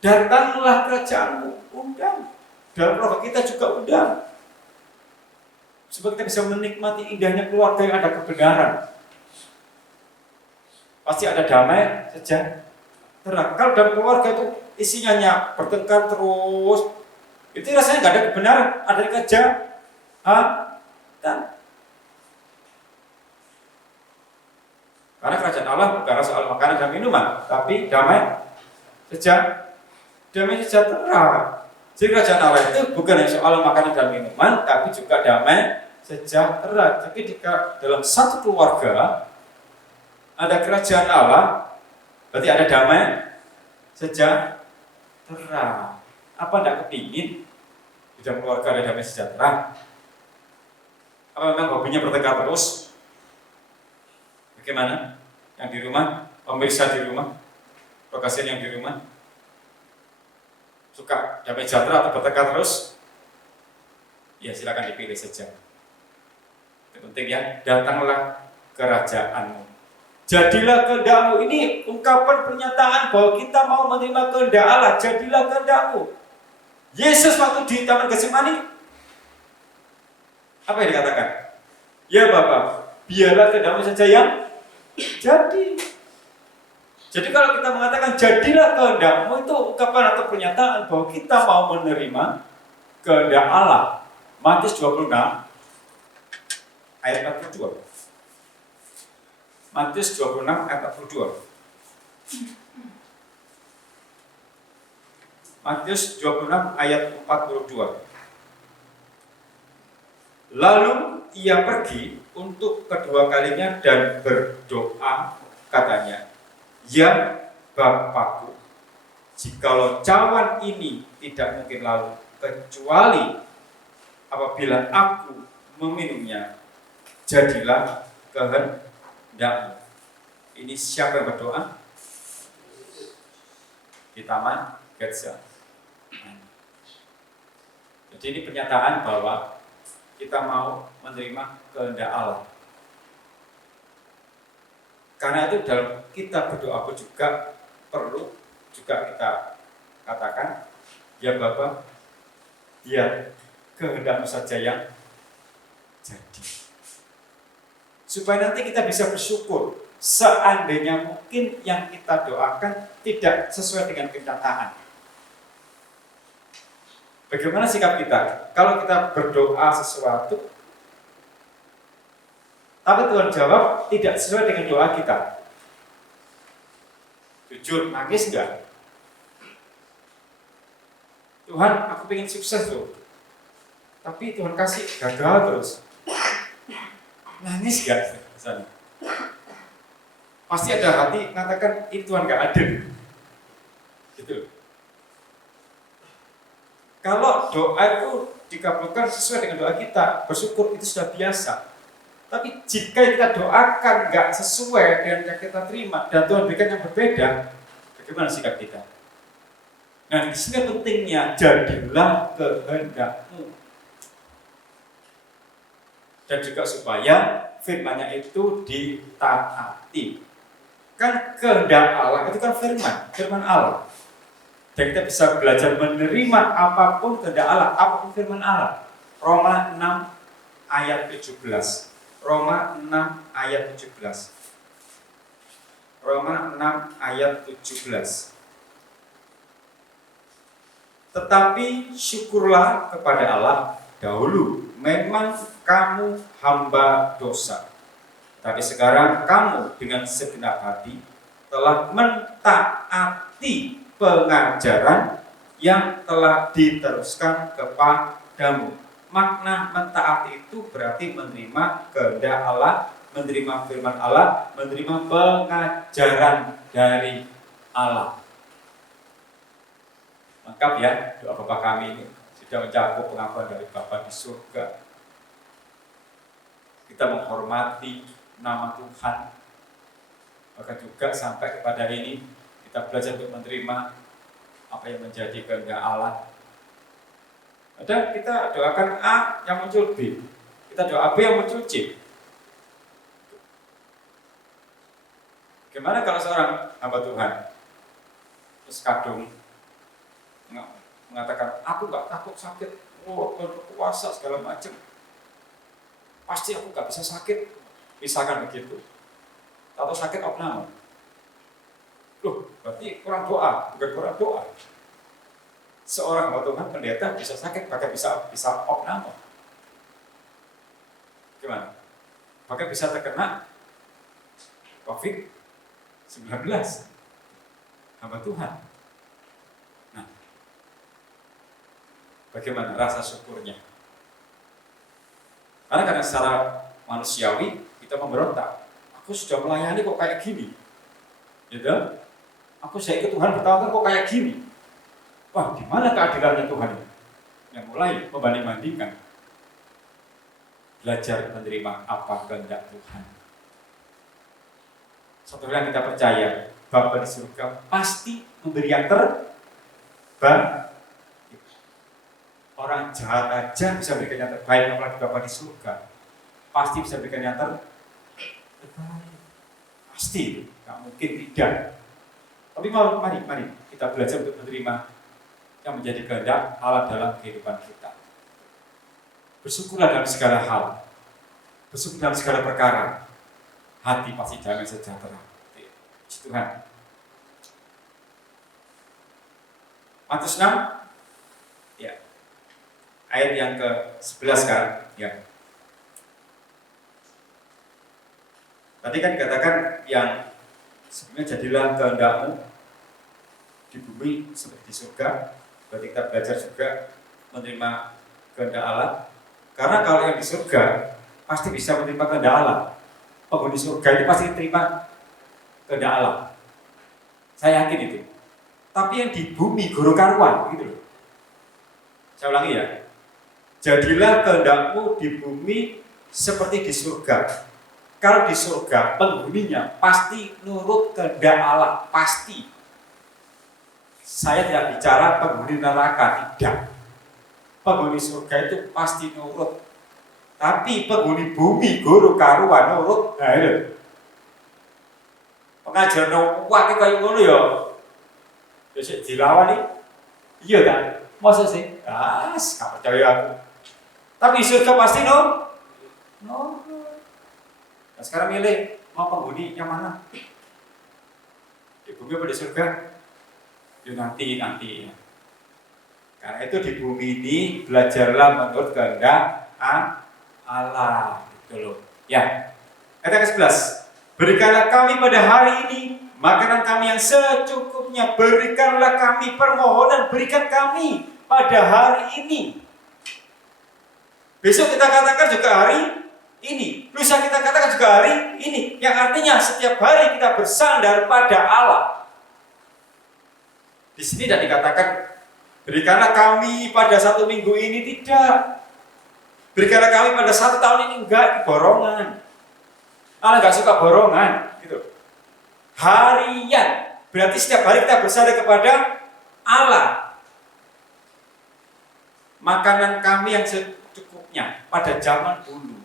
Datanglah kerajaanmu, undang. Dalam keluarga kita juga undang. Supaya kita bisa menikmati indahnya keluarga yang ada kebenaran. Pasti ada damai sejahtera. Kalau dalam keluarga itu isinya hanya bertengkar terus, itu rasanya nggak ada kebenaran, ada kejahatan. Karena kerajaan Allah bukan soal makanan dan minuman, tapi damai sejahtera. Jadi kerajaan Allah itu bukan hanya soal makanan dan minuman, tapi juga damai sejahtera. Jadi jika dalam satu keluarga ada kerajaan Allah, berarti ada damai sejahtera. Apa tidak kepingin di dalam keluarga ada damai sejahtera? Apa memang hobinya bertengkar terus? Bagaimana? Yang di rumah, pemirsa di rumah, lokasian yang di rumah, suka damai sejahtera atau bertengkar terus? Ya silakan dipilih saja. Itu penting ya, datanglah kerajaanmu. Jadilah kehendakmu. Ini ungkapan pernyataan bahwa kita mau menerima kehendak Allah. Jadilah kehendakmu. Yesus waktu di Taman Getsemani, apa yang dikatakan? Ya Bapa, biarlah kehendakmu saja yang jadi. Jadi kalau kita mengatakan jadilah kehendakmu, itu ungkapan atau pernyataan bahwa kita mau menerima kehendak Allah. Matius 26 ayat 42. Matius 26 ayat 42. Matius 26 ayat 42. Lalu ia pergi untuk kedua kalinya dan berdoa, katanya, "Ya Bapakku, jikalau cawan ini tidak mungkin lalu, kecuali apabila aku meminumnya, jadilah kehendakmu." Ini siapa yang berdoa? Di Taman Getsemani. Jadi ini pernyataan bahwa kita mau menerima kehendak Allah. Karena itu dalam kita berdoa pun juga perlu juga kita katakan, "Ya Bapa, biar kehendakmu saja yang jadi." Supaya nanti kita bisa bersyukur seandainya mungkin yang kita doakan tidak sesuai dengan kenyataan. Bagaimana sikap kita? Kalau kita berdoa sesuatu, tapi Tuhan jawab tidak sesuai dengan doa kita. Jujur, nangis enggak? Tuhan, aku pengen sukses loh. Tapi Tuhan kasih gagal terus. Nangis enggak? Misalnya. Pasti ada hati mengatakan, ini Tuhan enggak adil. Gitu. Kalau doa itu dikabulkan sesuai dengan doa kita, bersyukur itu sudah biasa. Tapi jika kita doakan nggak sesuai dengan yang kita terima dan Tuhan berikan yang berbeda, bagaimana sikap kita? Nah, di sini pentingnya jadilah kehendakmu. Dan juga supaya firman-Nya itu ditaati. Kan kehendak Allah itu kan firman Allah. Dan kita bisa belajar menerima apapun kehendak Allah, apapun firman Allah. Roma 6 ayat 17. Roma 6 ayat 17. Roma 6 ayat 17. Tetapi syukurlah kepada Allah dahulu, memang kamu hamba dosa. Tapi sekarang kamu dengan segenap hati telah mentaati pengajaran yang telah diteruskan kepadamu. Makna mentaati itu berarti menerima kehendak Allah, menerima firman Allah, menerima pengajaran dari Allah. Lengkap ya, doa Bapa kami ini sudah mencakup pengakuan dari Bapa di surga. Kita menghormati nama Tuhan, maka juga sampai kepada ini kita belajar untuk menerima apa yang menjadi kehendak Allah. Dan kita doakan A yang muncul B, kita doa B yang muncul C. Gimana kalau seorang hamba Tuhan terus kadung mengatakan, aku gak takut sakit, berpuasa segala macam, pasti aku gak bisa sakit, misalkan begitu. Atau sakit opname. Loh, berarti kurang doa, bukan kurang doa. Seorang hamba Tuhan pendeta bisa sakit, bahkan bisa opname. Gimana? Bahkan bisa terkena COVID-19. Hamba Tuhan. Nah, bagaimana rasa syukurnya? Karena secara manusiawi kita memberontak. Aku sudah melayani kok kayak gini, gitu? Aku saya ikut Tuhan bertahun-tahun kok kayak gini. Wah, gimana keadilannya Tuhan ini? Yang mulai membanding-bandingkan. Belajar menerima apa kehendak Tuhan. Satu yang kita percaya, Bapa di surga pasti memberi yang terbaik. Orang jahat aja bisa berikan yang terbaik, apalagi Bapa di surga pasti bisa berikan yang terbaik. Pasti, nggak mungkin tidak. Tapi mari kita belajar untuk menerima yang menjadi kehendak Allah dalam kehidupan kita. Bersyukurlah dalam segala hal, bersyukur dalam segala perkara. Hati pasti damai sejahtera. Puji Tuhan. Matius 6, ya, ayat yang ke-11 kan, ya. Tadi kan dikatakan yang sebenarnya jadilah kehendakmu di bumi seperti di surga. Berarti kita belajar juga menerima kehendak Allah. Karena kalau yang di surga pasti bisa menerima kehendak Allah. Penghuni surga itu pasti terima kehendak Allah. Saya yakin itu. Tapi yang di bumi guru karuan, gitu loh. Saya ulangi ya. Jadilah kehendakmu di bumi seperti di surga. Kalau di surga penghuninya pasti nurut kehendak Allah, pasti. Saya tidak bicara penghuni neraka, tidak. Penghuni surga itu pasti nurut. Tapi penghuni bumi guru karuan nurut, nah itu. Pengajaran wakil kayak ngono ya. Jadi dilawan nih. Iya kan? Masa sih? Gak percaya aku. Tapi surga pasti no. Nah sekarang milih mau penghuni yang mana? Di bumi apa di surga? Ya nanti. Karena itu di bumi ini belajarlah menurut kehendak Allah, gitu loh. Ya. Ayat ke-11. Berikanlah kami pada hari ini makanan kami yang secukupnya. Berikanlah kami permohonan, berikan kami pada hari ini. Besok kita katakan juga hari ini. Lusa kita katakan juga hari ini. Yang artinya setiap hari kita bersandar pada Allah. Di sini tidak dikatakan berikanlah kami pada 1 minggu ini, tidak. Berikanlah kami pada 1 tahun ini, enggak, borongan. Allah enggak suka borongan, gitu. Harian, berarti setiap hari kita bersandar kepada Allah. Makanan kami yang secukupnya pada zaman dulu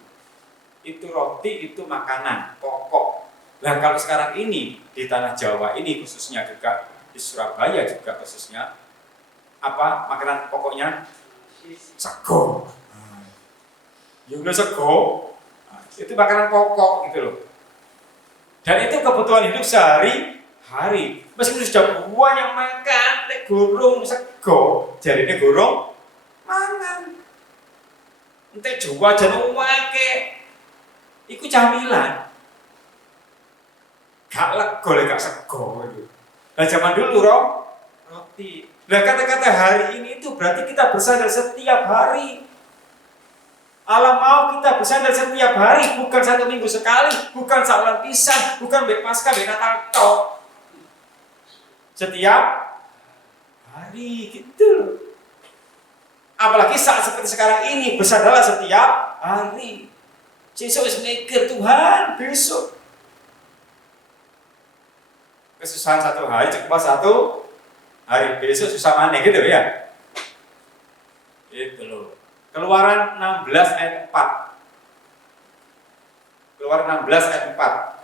itu roti, itu makanan pokok. Nah kalau sekarang ini di tanah Jawa ini khususnya juga di Surabaya juga khususnya apa makanan pokoknya sego. Ya udah sego, itu makanan pokok gitu loh. Dan itu kebutuhan hidup sehari-hari. Meskipun sudah banyak makan, gurung sego, jadinya gurung mangan. Ente juga jangan wake, iku camilan. Gak lego lek gak sego itu. Nah zaman dulu roti. Nah kata-kata hari ini itu berarti kita bersandar setiap hari. Allah mau kita bersandar setiap hari, bukan 1 minggu sekali, bukan saat pisah, bukan Pasca, Natal tok. Setiap hari gitu. Apalagi saat seperti sekarang ini, bersandarlah setiap hari. Besok harus mikir Tuhan, besok. Kesusahan 1 hari, cuma 1 hari, besok susah mana gitu ya. Itu loh. Keluaran 16 ayat 4. Keluaran 16 ayat 4.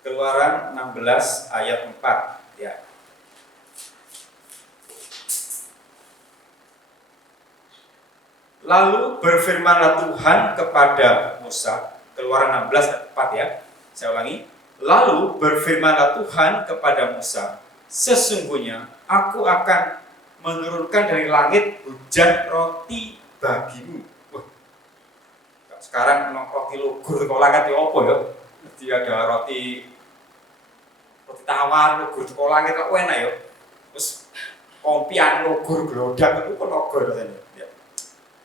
Keluaran 16 ayat 4. Ya. Lalu berfirmanlah Tuhan kepada Musa. Keluaran 16 ayat 4 ya. Saya ulangi. Lalu berfirmanlah Tuhan kepada Musa. Sesungguhnya aku akan menurunkan dari langit hujan roti bagimu. Wah, sekarang roti lugur sekolah kan ya apa ya? Jadi ada roti tawar lugur sekolah kita enak ya. Terus kompian lugur glodak itu kan lugur rasanya. Ya.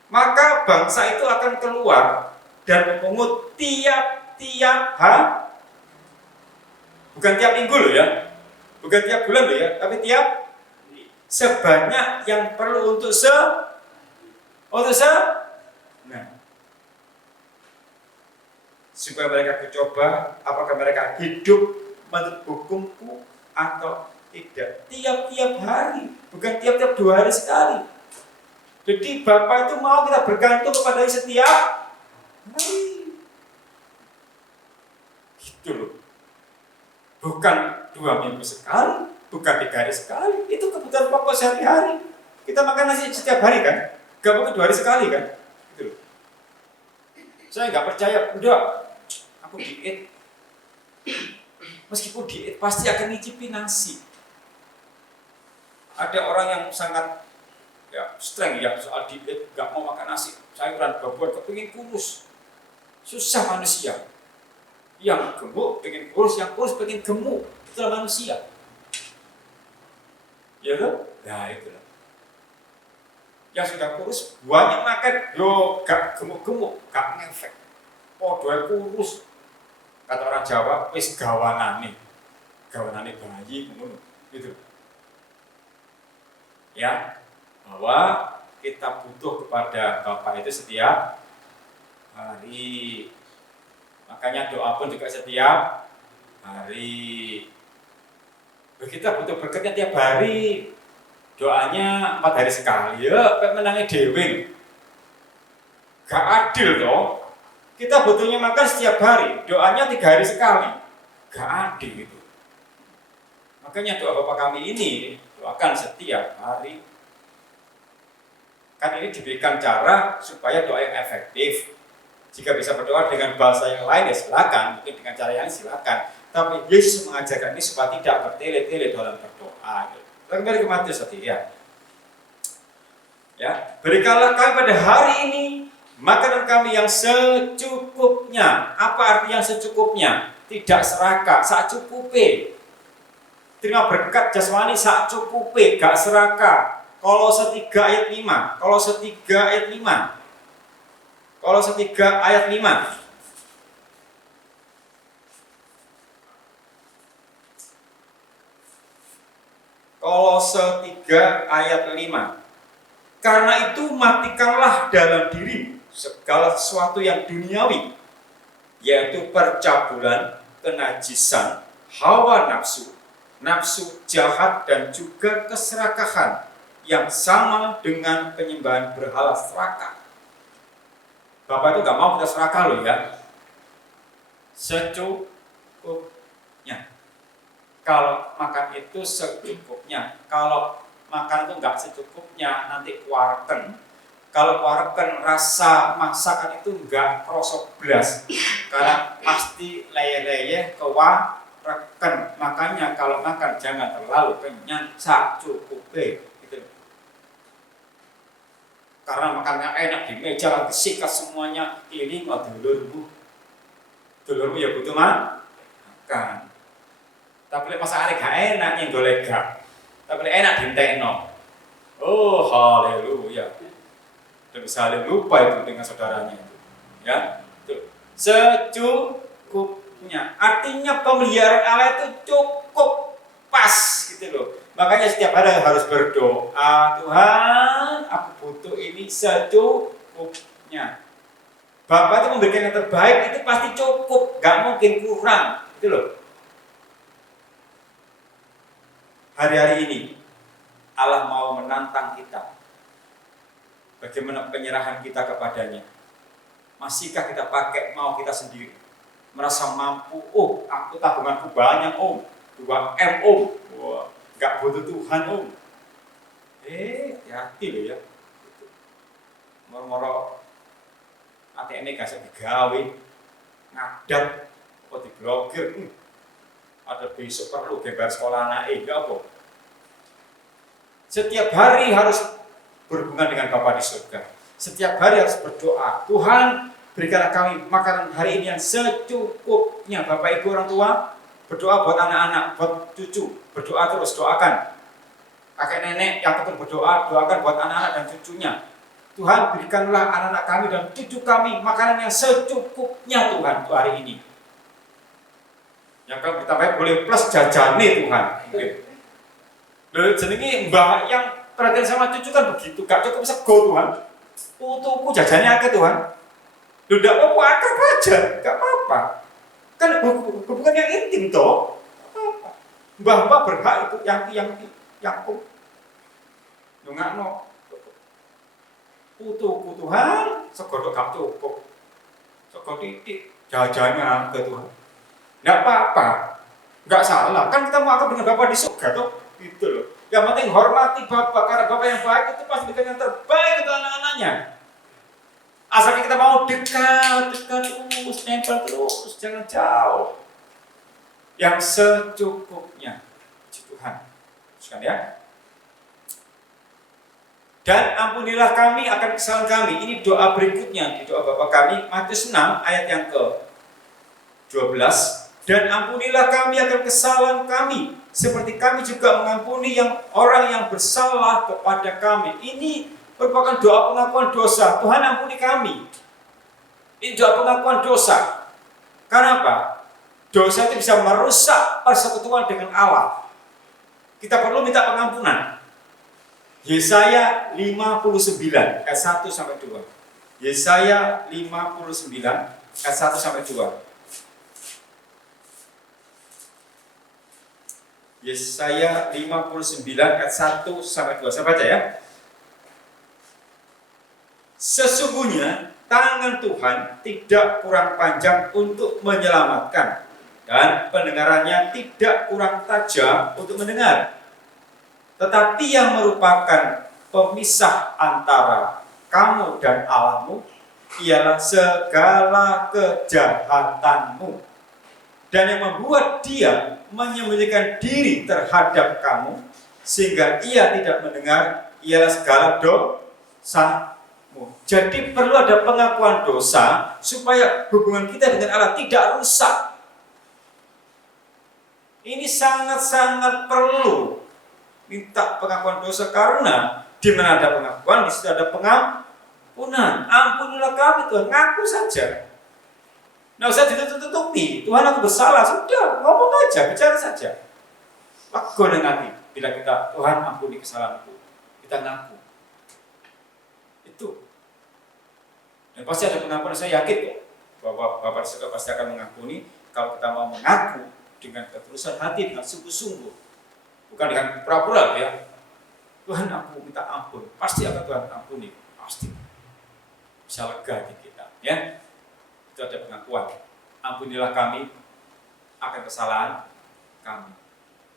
Maka bangsa itu akan keluar dan memungut tiap-tiap hari. Bukan tiap minggu loh ya. Bukan tiap bulan loh ya, tapi tiap sebanyak yang perlu untuk nah, supaya mereka mencoba apakah mereka hidup menurut hukumku atau tidak. Tiap-tiap hari, bukan tiap-tiap 2 hari sekali. Jadi Bapak itu mau kita bergantung kepada setiap hari. Gitu loh. Bukan 2 minggu sekali, bukan 3 hari sekali, itu kebutuhan pokok sehari-hari. Kita makan nasi setiap hari kan, gak mungkin 2 hari sekali kan, gitu loh. Saya nggak percaya, udah, aku diet. Meskipun diet pasti akan nyicipin nasi. Ada orang yang sangat strength ya soal diet, nggak mau makan nasi, sayuran, buah-buahan, kepingin kurus. Susah manusia. Yang gemuk pengen kurus, yang kurus pengen gemuk. Itulah manusia. Ya kan? Nah itulah. Yang sudah kurus banyak makan, yo gak gemuk-gemuk, gak ngefek. Oh dua kurus. Kata orang Jawa, wis gawanane bayi, gitu. Ya, bahwa kita butuh kepada Bapak itu setiap hari. Makanya doa pun juga setiap hari. Kita butuh berkatnya tiap hari. Doanya 4 hari sekali. Ya, menangnya dewe. Gak adil toh. Kita butuhnya makan setiap hari. Doanya 3 hari sekali. Gak adil itu. Makanya doa Bapak kami ini doakan setiap hari. Kan ini diberikan cara supaya doa yang efektif. Jika bisa berdoa dengan bahasa yang lain ya silakan, mungkin dengan cara yang silakan. Tapi Yesus mengajarkan ini supaya tidak bertele-tele dalam berdoa. Kembali ke Matius tadi ya. Ya, berikanlah kami pada hari ini makanan kami yang secukupnya. Apa arti yang secukupnya? Tidak serakah, sak cukupe. Terima berkat jasmani sak cukupe, gak serakah. Kolose 3 ayat 5. Kolose 3 ayat 5. Kolose 3 ayat 5. Kolose 3 ayat 5. Karena itu matikanlah dalam diri segala sesuatu yang duniawi, yaitu percabulan, kenajisan, hawa nafsu, nafsu jahat dan juga keserakahan yang sama dengan penyembahan berhala serakah. Bapak itu gak mau kita serakah loh ya. Secukupnya. Kalau makan itu secukupnya. Kalau makan itu gak secukupnya, nanti kuarken. Kalau kuarken rasa masakan itu gak krosok blas. Karena pasti leye-leye kewarken. Makanya kalau makan jangan terlalu kenyang, secukupnya. Karena makannya enak di meja lagi sikat semuanya, ini nggak dulurmu ya butuh makan. Tapi masakannya gak enak yang golek gak. Tapi enak dintekno. Oh haleluya. Dan bisa lupa itu dengan saudaranya itu. Ya, itu secukupnya. Artinya pemeliharaan Allah itu cukup pas gitu loh. Makanya setiap hari harus berdoa, Tuhan, aku butuh ini secukupnya. Bapak itu memberikan yang terbaik itu pasti cukup, gak mungkin kurang, gitu loh. Hari-hari ini Allah mau menantang kita. Bagaimana penyerahan kita kepadanya? Masihkah kita pakai mau kita sendiri? Merasa mampu, oh aku tabunganku banyak om, 2M om, wah. Gak butuh Tuhan om. Hati-hati loh ya. Moro-moro ATM gak bisa digawe, ngadat, kok diblokir. Ada besok perlu gambar sekolah anak gak apa. Setiap hari harus berhubungan dengan Bapa di surga. Setiap hari harus berdoa. Tuhan berikanlah kami makanan hari ini yang secukupnya. Bapak Ibu orang tua, berdoa buat anak-anak, buat cucu, berdoa terus, doakan. Kakek nenek yang tetap berdoa, doakan buat anak-anak dan cucunya. Tuhan berikanlah anak-anak kami dan cucu kami makanan yang secukupnya Tuhan untuk hari ini. Yang kalau ditambah boleh plus jajane Tuhan. Lalu jenenge mbah yang perhatian sama cucu kan begitu, gak cukup sego Tuhan. Putuku jajannya akeh Tuhan. Loh ndak apa-apa, akeh aja, gak apa-apa. Kan hubungan yang intim toh. Mbah-mbah berhak itu yang ngakno putuku Tuhan, segodok gak cukup. Sego titik jajannya ke Tuhan. Nggak apa-apa, nggak salah. Kan kita mau akan dengan Bapak di surga toh, gitu loh. Yang penting hormati Bapak, karena Bapak yang baik itu pasti berikan yang terbaik untuk anak-anaknya. Asalkan kita mau dekat terus, nempel terus, jangan jauh. Yang secukupnya, puji Tuhan. Teruskan ya. Dan ampunilah kami akan kesalahan kami. Ini doa berikutnya di doa Bapa kami, Matius 6 ayat yang ke-12. Dan ampunilah kami akan kesalahan kami, seperti kami juga mengampuni orang yang bersalah kepada kami. Ini merupakan doa pengakuan dosa. Tuhan ampuni kami. Ini doa pengakuan dosa. Karena apa? Dosa itu bisa merusak persekutuan dengan Allah. Kita perlu minta pengampunan. Yesaya 59 ayat 1 sampai 2. Yesaya 59 ayat 1 sampai 2. Yesaya 59 ayat 1 sampai 2. Saya baca ya. Sesungguhnya tangan Tuhan tidak kurang panjang untuk menyelamatkan, dan pendengarannya tidak kurang tajam untuk mendengar. Tetapi yang merupakan pemisah antara kamu dan Allahmu ialah segala kejahatanmu, dan yang membuat dia menyembunyikan diri terhadap kamu sehingga ia tidak mendengar ialah segala dosamu. Jadi perlu ada pengakuan dosa supaya hubungan kita dengan Allah tidak rusak. Ini sangat-sangat perlu minta pengakuan dosa, karena di mana ada pengakuan, di situ ada pengampunan. Ampunilah kami Tuhan, ngaku saja. Nggak usah ditutup-tutupi. Tuhan, aku bersalah, sudah ngomong aja, bicara saja. Lega dengan hati bila kita, Tuhan ampuni kesalahanku, kita ngaku. Itu. Dan pasti ada pengampunan. Saya yakin kok bahwa Bapak di surga pasti akan mengampuni kalau kita mau mengaku dengan ketulusan hati, dengan sungguh-sungguh. Bukan dengan pura-pura ya. Tuhan, aku minta ampun. Pasti akan Tuhan ampuni. Pasti. Bisa lega di kita. Ya. Itu ada pengakuan. Ampunilah kami akan kesalahan kami.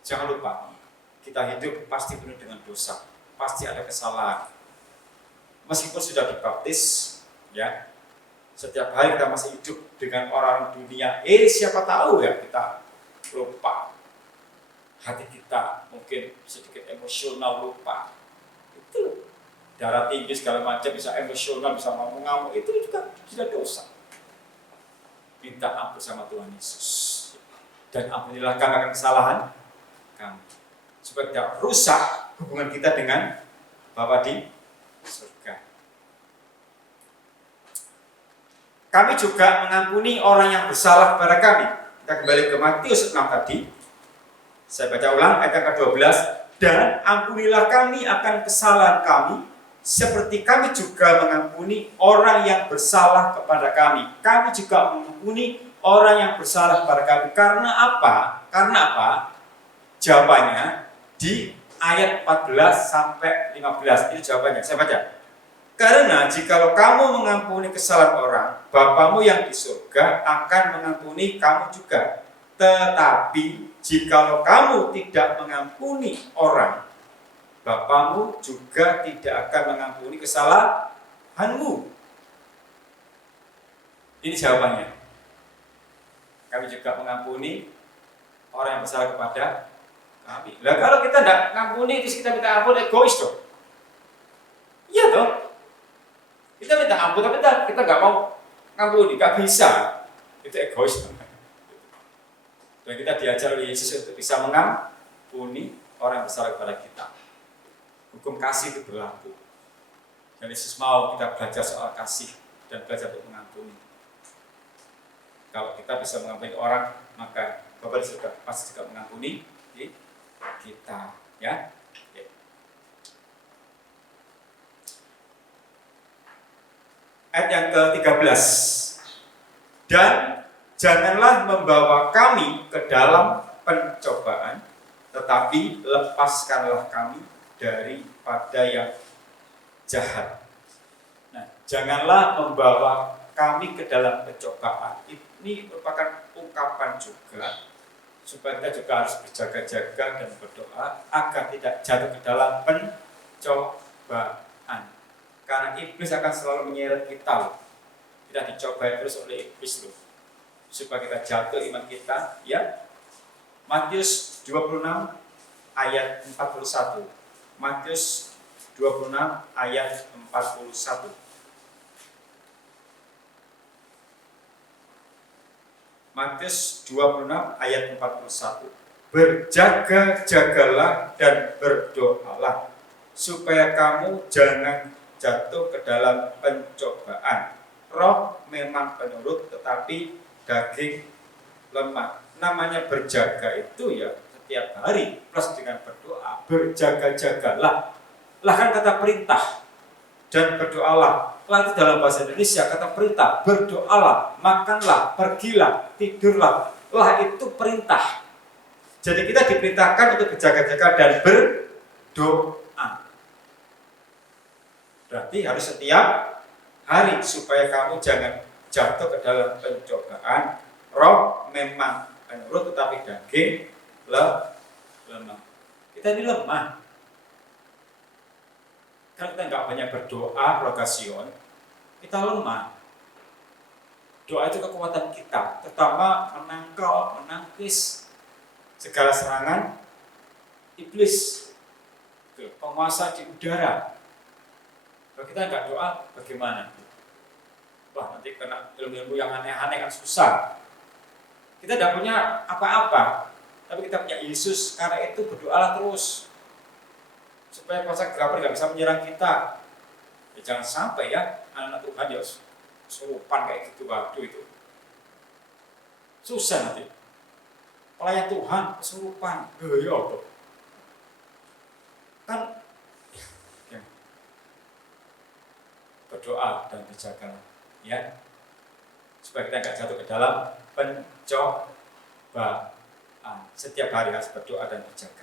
Jangan lupa, kita hidup pasti penuh dengan dosa. Pasti ada kesalahan. Meskipun sudah dibaptis, ya. Setiap hari kita masih hidup dengan orang dunia. Siapa tahu ya kita lupa. Hati kita mungkin sedikit emosional, lupa. Itu darah tinggi segala macam, bisa emosional, bisa ngamuk-ngamuk, itu juga sudah dosa. Minta ampun sama Tuhan Yesus. Dan ampunilah kami akan kesalahan kami, supaya tidak rusak hubungan kita dengan Bapa di surga. Kami juga mengampuni orang yang bersalah kepada kami. Kita kembali ke Matius 6 tadi. Saya baca ulang ayat yang ke-12. Dan ampunilah kami akan kesalahan kami, seperti kami juga mengampuni orang yang bersalah kepada kami. Kami juga mengampuni orang yang bersalah kepada kami. Karena apa? Karena apa? Jawabannya di ayat 14 sampai 15. Ini jawabannya. Saya baca. Karena jikalau kamu mengampuni kesalahan orang, Bapamu yang di surga akan mengampuni kamu juga. Tetapi jikalau kamu tidak mengampuni orang, Bapamu juga tidak akan mengampuni kesalahanmu. Ini jawabannya. Kami juga mengampuni orang yang bersalah kepada kami. Lah kalau kita tidak mengampuni, terus kita minta ampun, egois dong. Iya dong. Kita minta ampun, tapi kita nggak mau ngampuni, nggak bisa. Itu egois dong. Dan kita diajar oleh Yesus untuk bisa mengampuni orang yang bersalah kepada kita. Hukum kasih itu berlaku. Dan Yesus mau kita belajar soal kasih dan belajar untuk mengampuni. Kalau kita bisa mengampuni orang, maka Bapa di surga pasti juga mengampuni kita. Ya. Ayat yang ke-13. Dan janganlah membawa kami ke dalam pencobaan, tetapi lepaskanlah kami daripada yang jahat. Nah, janganlah membawa kami ke dalam pencobaan. Ini merupakan ungkapan juga supaya kita juga harus berjaga-jaga dan berdoa agar tidak jatuh ke dalam pencobaan. Karena iblis akan selalu menyeret kita. Kita dicobai terus oleh iblis loh. Supaya kita jatuh iman kita, ya. Matius 26 ayat 41. Matius 26 ayat 41. Matius 26 ayat 41. Berjaga-jagalah dan berdoalah supaya kamu jangan jatuh ke dalam pencobaan. Roh memang penurut tetapi daging lemah. Namanya berjaga itu ya setiap hari plus dengan berdoa. Berjaga-jagalah. Lah kan kata perintah dan berdoalah. Lah itu dalam bahasa Indonesia kata perintah, berdoalah, makanlah, pergilah, tidurlah. Lah itu perintah. Jadi kita diperintahkan untuk berjaga-jaga dan berdoa. Berarti harus setiap hari supaya kamu jangan jatuh ke dalam pencobaan. Roh memang menurut tetapi daging lemah. Kita ini lemah. Kalau kita nggak banyak berdoa, rogasion, kita lemah. Doa itu kekuatan kita, terutama menangkal, menangkis segala serangan iblis, penguasa di udara. Kalau kita nggak doa, bagaimana? Wah, nanti kena ilmu-ilmu yang aneh-aneh kan susah. Kita tidak punya apa-apa, tapi kita punya Yesus. Karena itu berdoalah terus supaya kuasa gelap nggak bisa menyerang kita. Ya, jangan sampai ya anak-anak Tuhan ya serupan kayak gitu, waduh itu susah nanti. Pelayan Tuhan kesurupan, ya kan ya. Berdoa dan berjaga ya supaya kita nggak jatuh ke dalam pencobaan. Setiap hari harus berdoa dan berjaga.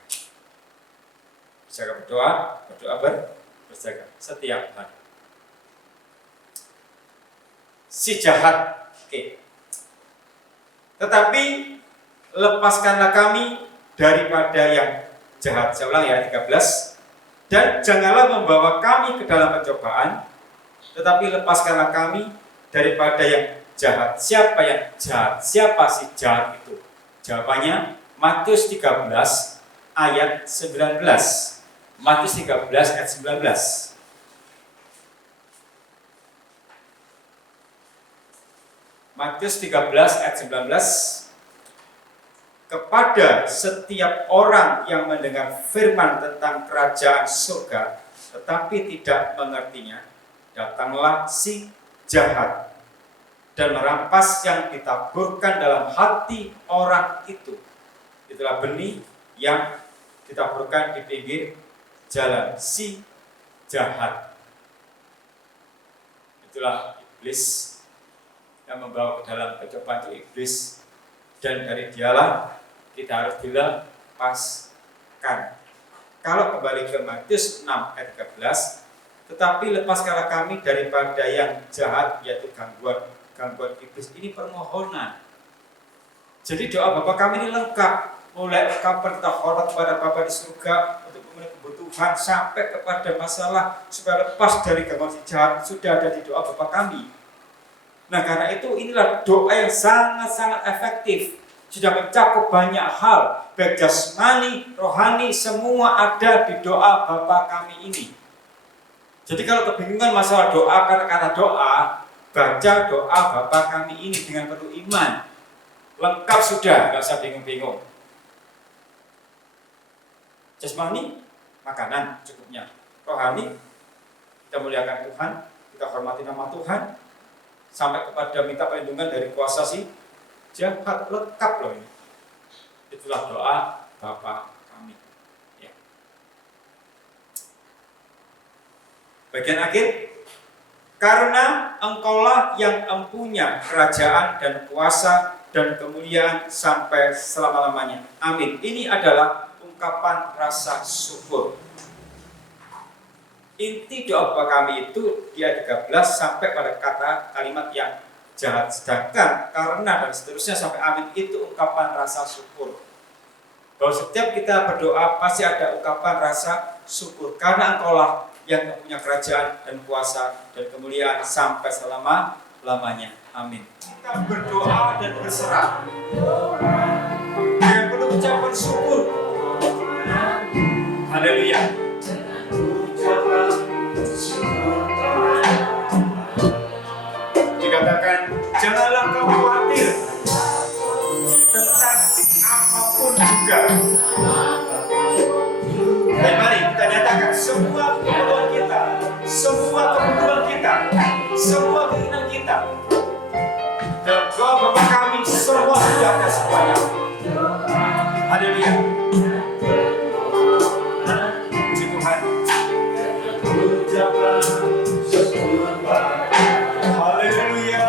Berjaga berdoa berjaga setiap hari. Si jahat, oke. Tetapi lepaskanlah kami daripada yang jahat. Saya ulang ya 13. Dan janganlah membawa kami ke dalam pencobaan, tetapi lepaskanlah kami daripada yang jahat. Siapa yang jahat? Siapa si jahat itu? Jawabannya Matius 13 ayat 19. Matius 13 ayat 19. Matius 13 ayat 19. Kepada setiap orang yang mendengar firman tentang kerajaan surga tetapi tidak mengertinya, datanglah si jahat dan merampas yang ditaburkan dalam hati orang itu. Itulah benih yang ditaburkan di pinggir jalan, si jahat. Itulah iblis yang membawa ke dalam pencobaan, itu iblis, dan dari dialah kita harus dilepaskan. Kalau kembali ke Matius 6 ayat 13, tetapi lepaskanlah kami daripada yang jahat, yaitu gangguan iblis. Ini permohonan. Jadi doa Bapa kami ini lengkap, mulai ungkapan kita hormat kepada Bapa di surga untuk memenuhi kebutuhan sampai kepada masalah supaya lepas dari gangguan si jahat sudah ada di doa Bapa kami. Nah karena itu inilah doa yang sangat-sangat efektif, sudah mencakup banyak hal, baik jasmani, rohani, semua ada di doa Bapa kami ini. Jadi kalau kebingungan masalah doa, kata-kata doa, baca doa Bapa kami ini dengan penuh iman. Lengkap sudah, nggak usah bingung-bingung. Jasmani, makanan cukupnya. Rohani, kita muliakan Tuhan, kita hormati nama Tuhan, sampai kepada minta perlindungan dari kuasa si jahat, lengkap loh ini. Itulah doa Bapa kami. Ya. Bagian akhir, karena engkaulah yang empunya kerajaan dan kuasa dan kemuliaan sampai selama-lamanya. Amin. Ini adalah ungkapan rasa syukur. Inti doa Bapa kami itu di ayat 13 sampai pada kalimat yang jahat, sedangkan karena dan seterusnya sampai amin itu ungkapan rasa syukur. Bahwa setiap kita berdoa pasti ada ungkapan rasa syukur karena engkaulah yang punya kerajaan dan kuasa dan kemuliaan sampai selama-lamanya. Amin. Kita berdoa dan berserah dengan penuh ucapan syukur. Haleluya. surga. Dan mari kita nyatakan semua keperluan kita, semua kebutuhan kita, semua keinginan kita. Dan doa Bapa kami semua sudah ada semuanya. Haleluya. Puji Tuhan. Haleluya.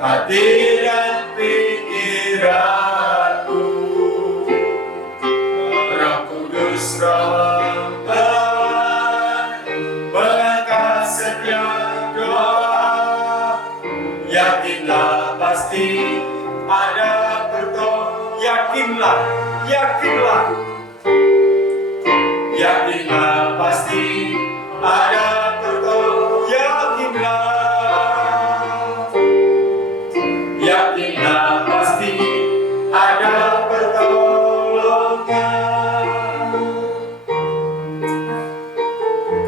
Hati dan pikiranku, Roh Kudus, Roh Tuhan, berkat setiap doa. Yakinlah pasti ada berdoa. Yakinlah, yakinlah, yakinlah pasti ada berdoa. Yakinlah. Yakinlah pasti ada pertolongan.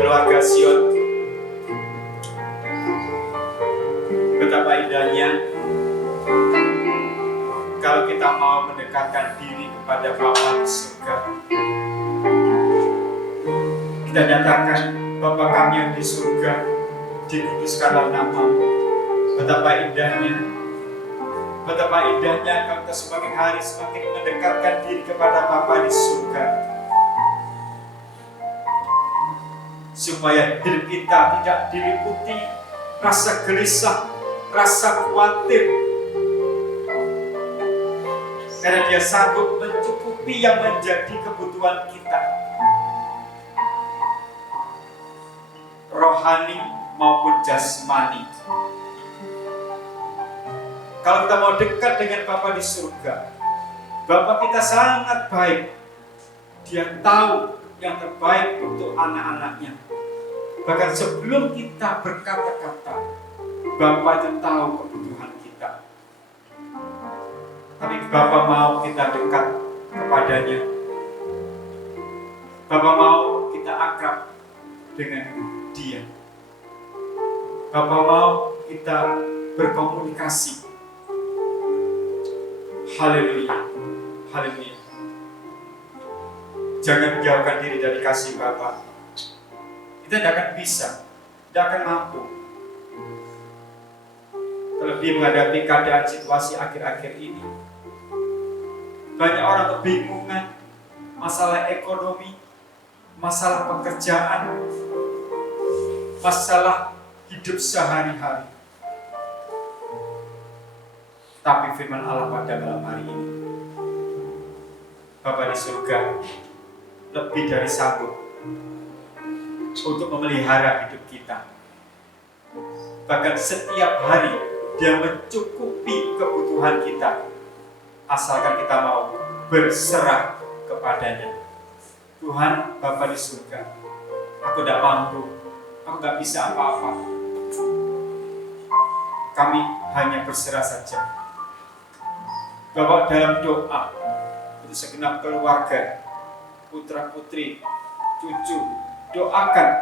Keluarga Sion, betapa indahnya kalau kita mau mendekatkan diri kepada Bapa di surga. Kita nyatakan, Bapa kami yang di surga, dikuduskanlah nama-Mu. Betapa indahnya, betapa indahnya kalau kita semakin hari semakin mendekatkan diri kepada Bapa di surga, supaya hidup kita tidak diliputi rasa gelisah, rasa khawatir, karena Dia sanggup mencukupi yang menjadi kebutuhan kita, rohani maupun jasmani. Kalau kita mau dekat dengan Bapa di surga, Bapa kita sangat baik. Dia tahu yang terbaik untuk anak-anaknya. Bahkan sebelum kita berkata-kata, Bapa itu tahu kebutuhan kita. Tapi Bapa mau kita dekat kepadanya. Bapa mau kita akrab dengan Dia. Bapa mau kita berkomunikasi. Haleluya, haleluya. Jangan menjauhkan diri dari kasih Bapa. Kita tidak akan bisa, tidak akan mampu. Terlebih menghadapi keadaan situasi akhir-akhir ini. Banyak orang kebingungan, masalah ekonomi, masalah pekerjaan, masalah hidup sehari-hari. Tapi firman Allah pada malam hari ini, Bapa di surga lebih dari sanggup untuk memelihara hidup kita. Bahkan setiap hari Dia mencukupi kebutuhan kita, asalkan kita mau berserah kepadanya. Tuhan, Bapa di surga, aku tidak mampu, aku tidak bisa apa-apa. Kami hanya berserah saja. Bapak dalam doa untuk segenap keluarga, putra putri, cucu, doakan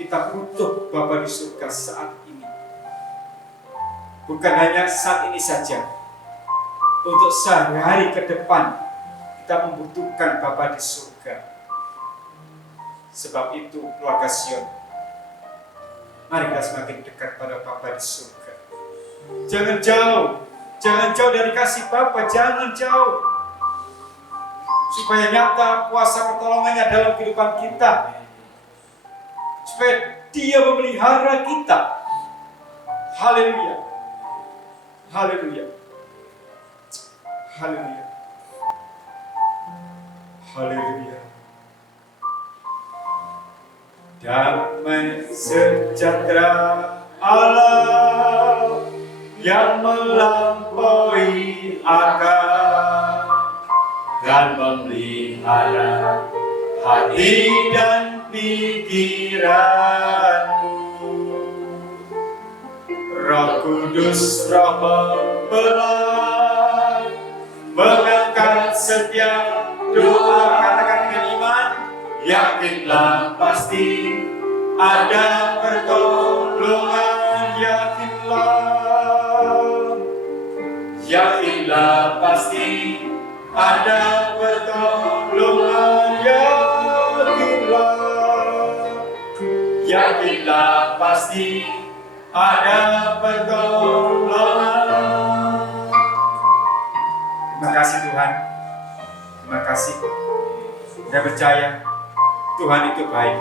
kita butuh Bapa di surga saat ini. Bukan hanya saat ini saja, untuk sehari-hari ke depan kita membutuhkan Bapa di surga. Sebab itu keluarga Sion, mari kita semakin dekat pada Bapa di surga. Jangan jauh dari kasih Bapa, jangan jauh. Supaya nyata kuasa pertolongannya dalam kehidupan kita. Supaya Dia memelihara kita. Haleluya. Haleluya. Haleluya. Haleluya. Damai sejahtera Allah yang melampaui akal dan memelihara hati dan pikiranmu. Roh Kudus, Roh membelah, mengangkat setiap doa. Katakan dengan iman, yakinlah pasti ada pertolongan. Yakinlah pasti ada pertolongan. Yakinlah pasti ada pertolongan. Terima kasih Tuhan. Terima kasih. Saya percaya Tuhan itu baik.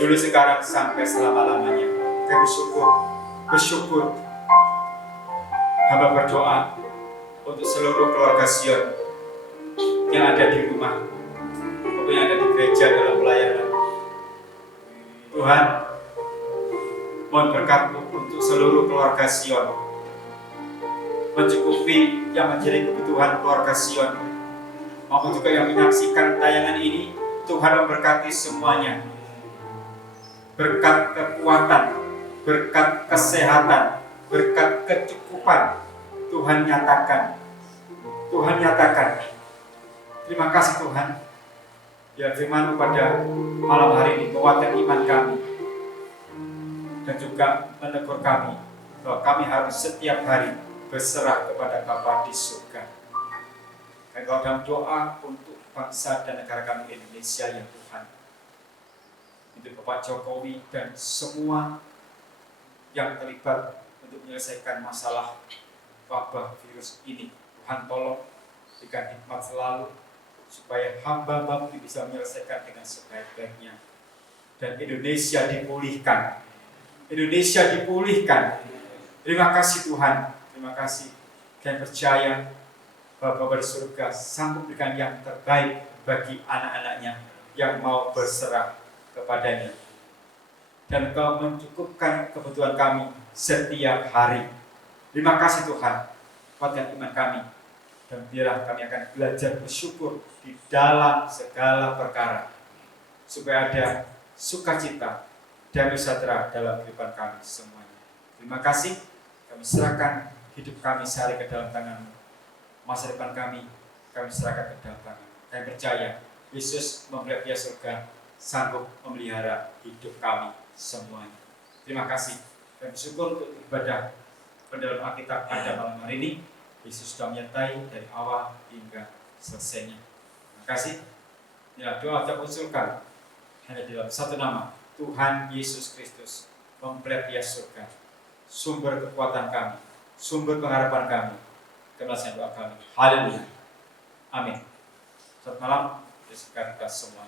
Dulu, sekarang, sampai selama-lamanya. Kami bersyukur. Hamba berdoa untuk seluruh keluarga Sion yang ada di rumah, maupun yang ada di gereja dalam pelayanan. Tuhan, mohon berkat-Mu untuk seluruh keluarga Sion, mencukupi yang menjadi kebutuhan keluarga Sion, maupun juga yang menyaksikan tayangan ini. Tuhan memberkati semuanya. Berkat kekuatan, berkat kesehatan, berkat kecukupan, Tuhan nyatakan. Terima kasih Tuhan. Ya, firman-Mu pada malam hari ini menguatkan iman kami dan juga menegur kami bahwa kami harus setiap hari berserah kepada Bapa di surga. Dan kalau dalam doa untuk bangsa dan negara kami Indonesia, ya Tuhan, untuk Bapak Jokowi dan semua yang terlibat untuk menyelesaikan masalah wabah virus ini, Tuhan tolong berikan hikmat selalu supaya hamba-Mu bisa menyelesaikan dengan sebaik-baiknya dan Indonesia dipulihkan. Terima kasih Tuhan, terima kasih. Dan percaya bahwa Bapa di surga sanggup berikan yang terbaik bagi anak-anaknya yang mau berserah kepadanya. Dan Engkau mencukupkan kebutuhan kami setiap hari. Terima kasih Tuhan, kuatkan iman kami, dan biarlah kami akan belajar bersyukur di dalam segala perkara, supaya ada sukacita dan sejahtera dalam kehidupan kami semuanya. Terima kasih, kami serahkan hidup kami sehari ke dalam tangan-Mu. Masa depan kami serahkan ke dalam tangan. Kami percaya Yesus memperoleh surga sanggup memelihara hidup kami semuanya. Terima kasih dan bersyukur untuk ibadah pendalam Alkitab pada malam hari ini. Yesus sudah menyertai dari awal hingga selesainya. Terima kasih. Inilah doa kita usulkan hanya dalam satu nama, Tuhan Yesus Kristus, mempelihara surga, sumber kekuatan kami, sumber pengharapan kami. Kemuliaan doa kami. Haleluya. Amin. Selamat malam. Terima kasih kita semua.